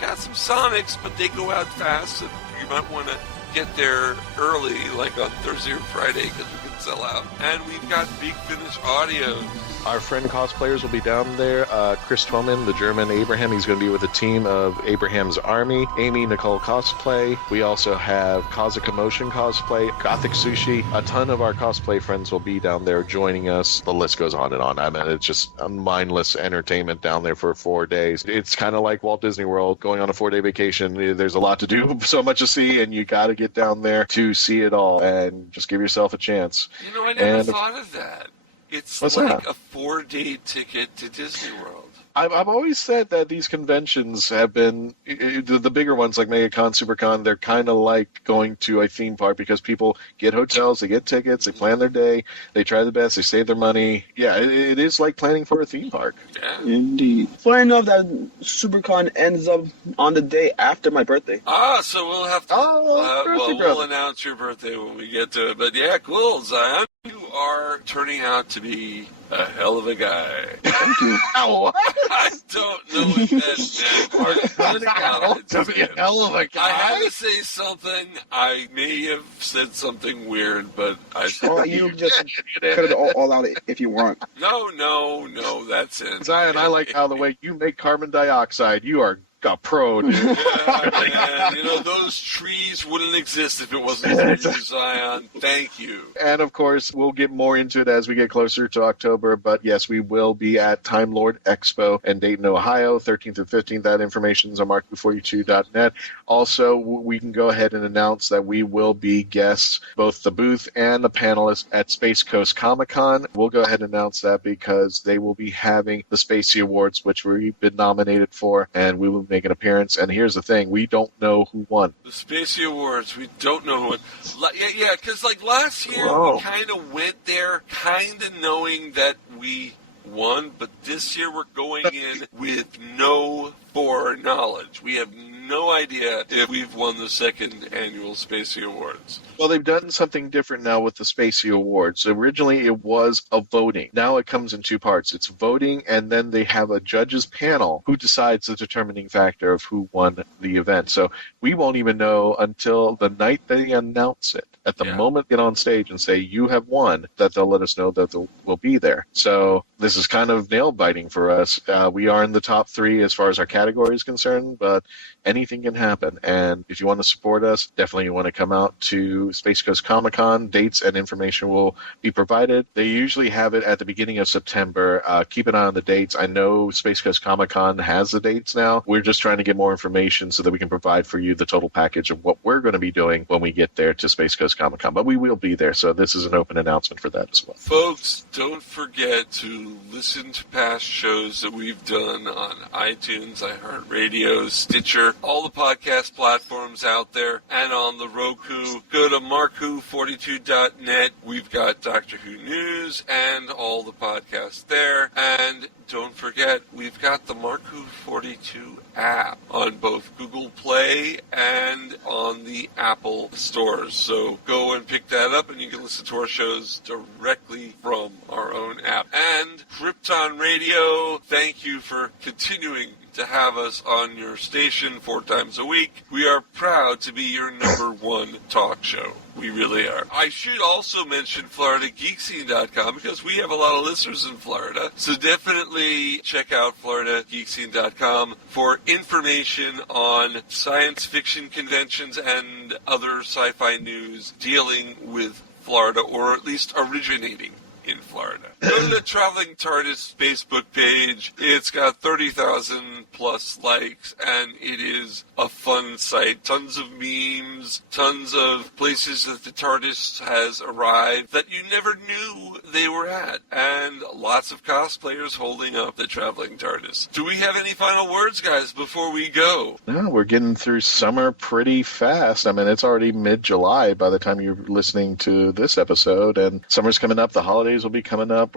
got some Sonics, but they go out fast, so you might want to get there early, like on Thursday or Friday, because we can sell out. And we've got Big Finish audio. Our friend cosplayers will be down there. Chris Twellman, the German Abraham, he's going to be with a team of Abraham's Army. Amy Nicole Cosplay. We also have Kazuka Motion Cosplay, Gothic Sushi. A ton of our cosplay friends will be down there joining us. The list goes on and on. I mean, it's just a mindless entertainment down there for 4 days. It's kind of like Walt Disney World going on a 4-day vacation. There's a lot to do, so much to see, and you got to get down there to see it all, and just give yourself a chance. You know, I never thought of that. It's What's like that? a 4-day ticket to Disney World. I've always said that these conventions have been, the bigger ones like MegaCon, SuperCon, they're kind of like going to a theme park because people get hotels, they get tickets, they plan their day, they try the best, they save their money. Yeah, it is like planning for a theme park. Yeah. Indeed. Funny enough that SuperCon ends up on the day after my birthday. So we'll have to, we'll announce your birthday when we get to it. But yeah, cool, Zion. You are turning out to be a hell of a guy. Thank you. I don't know what that meant. To be a hell of a guy. I had to say something. I may have said something weird, but I... Oh, you just cut it all out if you want. No, that's it. Zion, I like how the way you make carbon dioxide. You are a pro, dude. Yeah, you know, those trees wouldn't exist if it wasn't for you, Zion. Thank you. And of course, we'll get more into it as we get closer to October. But yes, we will be at Time Lord Expo in Dayton, Ohio, 13th and 15th. That information is on marku42.net. Also, we can go ahead and announce that we will be guests, both the booth and the panelists at Space Coast Comic-Con. We'll go ahead and announce that because they will be having the Spacey Awards, which we've been nominated for, and we will make an appearance. And here's the thing, we don't know who won. The Spacey Awards, we don't know who won. Yeah, because like last year, we kind of went there kind of knowing that we won, but this year we're going in with no foreknowledge. We have no idea if we've won the second annual Spacey Awards. Well, they've done something different now with the Spacey Awards. Originally, it was a voting. Now it comes in two parts. It's voting, and then they have a judges panel who decides the determining factor of who won the event. So we won't even know until the night they announce it. At the moment they get on stage and say, you have won, that they'll let us know that we'll be there. So this is kind of nail-biting for us. We are in the top 3 as far as our category is concerned, but anything can happen. And if you want to support us, definitely you want to come out to Space Coast Comic-Con. Dates and information will be provided. They usually have it at the beginning of September. Keep an eye on the dates. I know Space Coast Comic-Con has the dates now. We're just trying to get more information so that we can provide for you the total package of what we're going to be doing when we get there to Space Coast Comic-Con. But we will be there, so this is an open announcement for that as well. Folks, don't forget to listen to past shows that we've done on iTunes, iHeartRadio, Stitcher, all the podcast platforms out there and on the Roku. Go to markwho42.net. We've got Doctor Who News and all the podcasts there. And don't forget, we've got the Mark Who 42 app on both Google Play and on the Apple stores. So go and pick that up, and you can listen to our shows directly from our own app. And Krypton Radio, thank you for continuing to have us on your station 4 times a week. We are proud to be your #1 talk show. We really are. I should also mention FloridaGeekscene.com because we have a lot of listeners in Florida. So definitely check out FloridaGeekscene.com for information on science fiction conventions and other sci-fi news dealing with Florida, or at least originating in Florida. Go to the Traveling TARDIS Facebook page. It's got 30,000 plus likes, and it is a fun site. Tons of memes, tons of places that the TARDIS has arrived that you never knew they were at, and lots of cosplayers holding up the Traveling TARDIS. Do we have any final words, guys, before we go? No, we're getting through summer pretty fast. I mean, it's already mid-July by the time you're listening to this episode, and summer's coming up. The holidays will be coming up.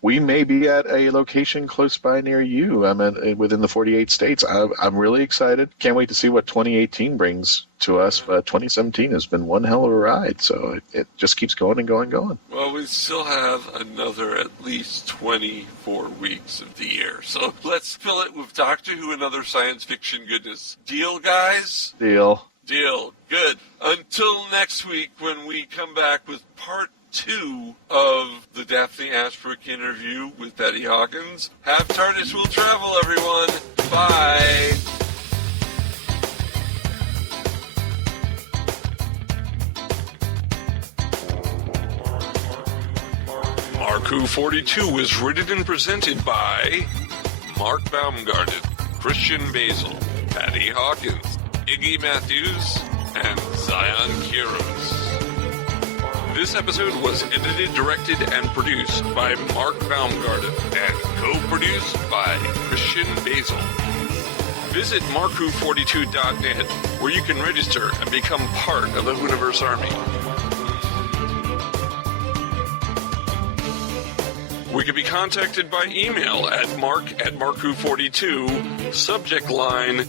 We may be at a location close by near you. I mean, within the 48 states. I'm really excited. Can't wait to see what 2018 brings to us. But 2017 has been one hell of a ride. So it just keeps going and going and going. Well, we still have another at least 24 weeks of the year. So let's fill it with Doctor Who and other science fiction goodness. Deal, guys? Deal. Good. Until next week when we come back with part 2 of the Daphne Ashbrook interview with Patty Hawkins. Have TARDIS will travel, everyone. Bye. Mark Who 42 is written and presented by Mark Baumgarten, Christian Basil, Patty Hawkins, Iggy Matthews, and Zion Kiros. This episode was edited, directed, and produced by Mark Baumgarten and co-produced by Christian Basil. Visit markwho42.net where you can register and become part of the Whooniverse Army. We can be contacted by email at mark@markwho42, subject line, ?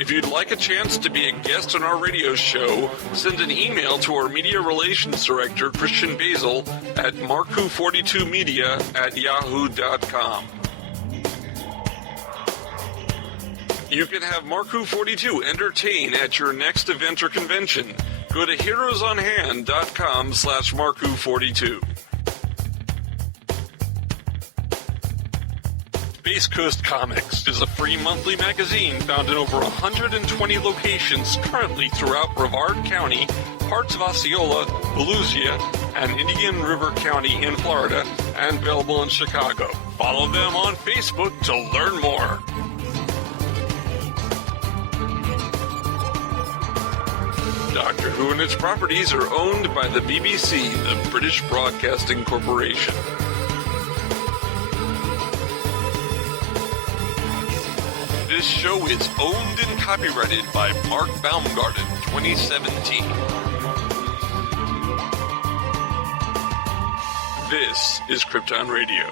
If you'd like a chance to be a guest on our radio show, send an email to our media relations director, Christian Basil, at markwho42media@yahoo.com. You can have Mark Who 42 entertain at your next event or convention. Go to heroesonhand.com/markwho42. Space Coast Comics is a free monthly magazine found in over 120 locations currently throughout Brevard County, parts of Osceola, Volusia, and Indian River County in Florida, and available in Chicago. Follow them on Facebook to learn more. Doctor Who and its properties are owned by the BBC, the British Broadcasting Corporation. This show is owned and copyrighted by Mark Baumgarten, 2017. This is Krypton Radio.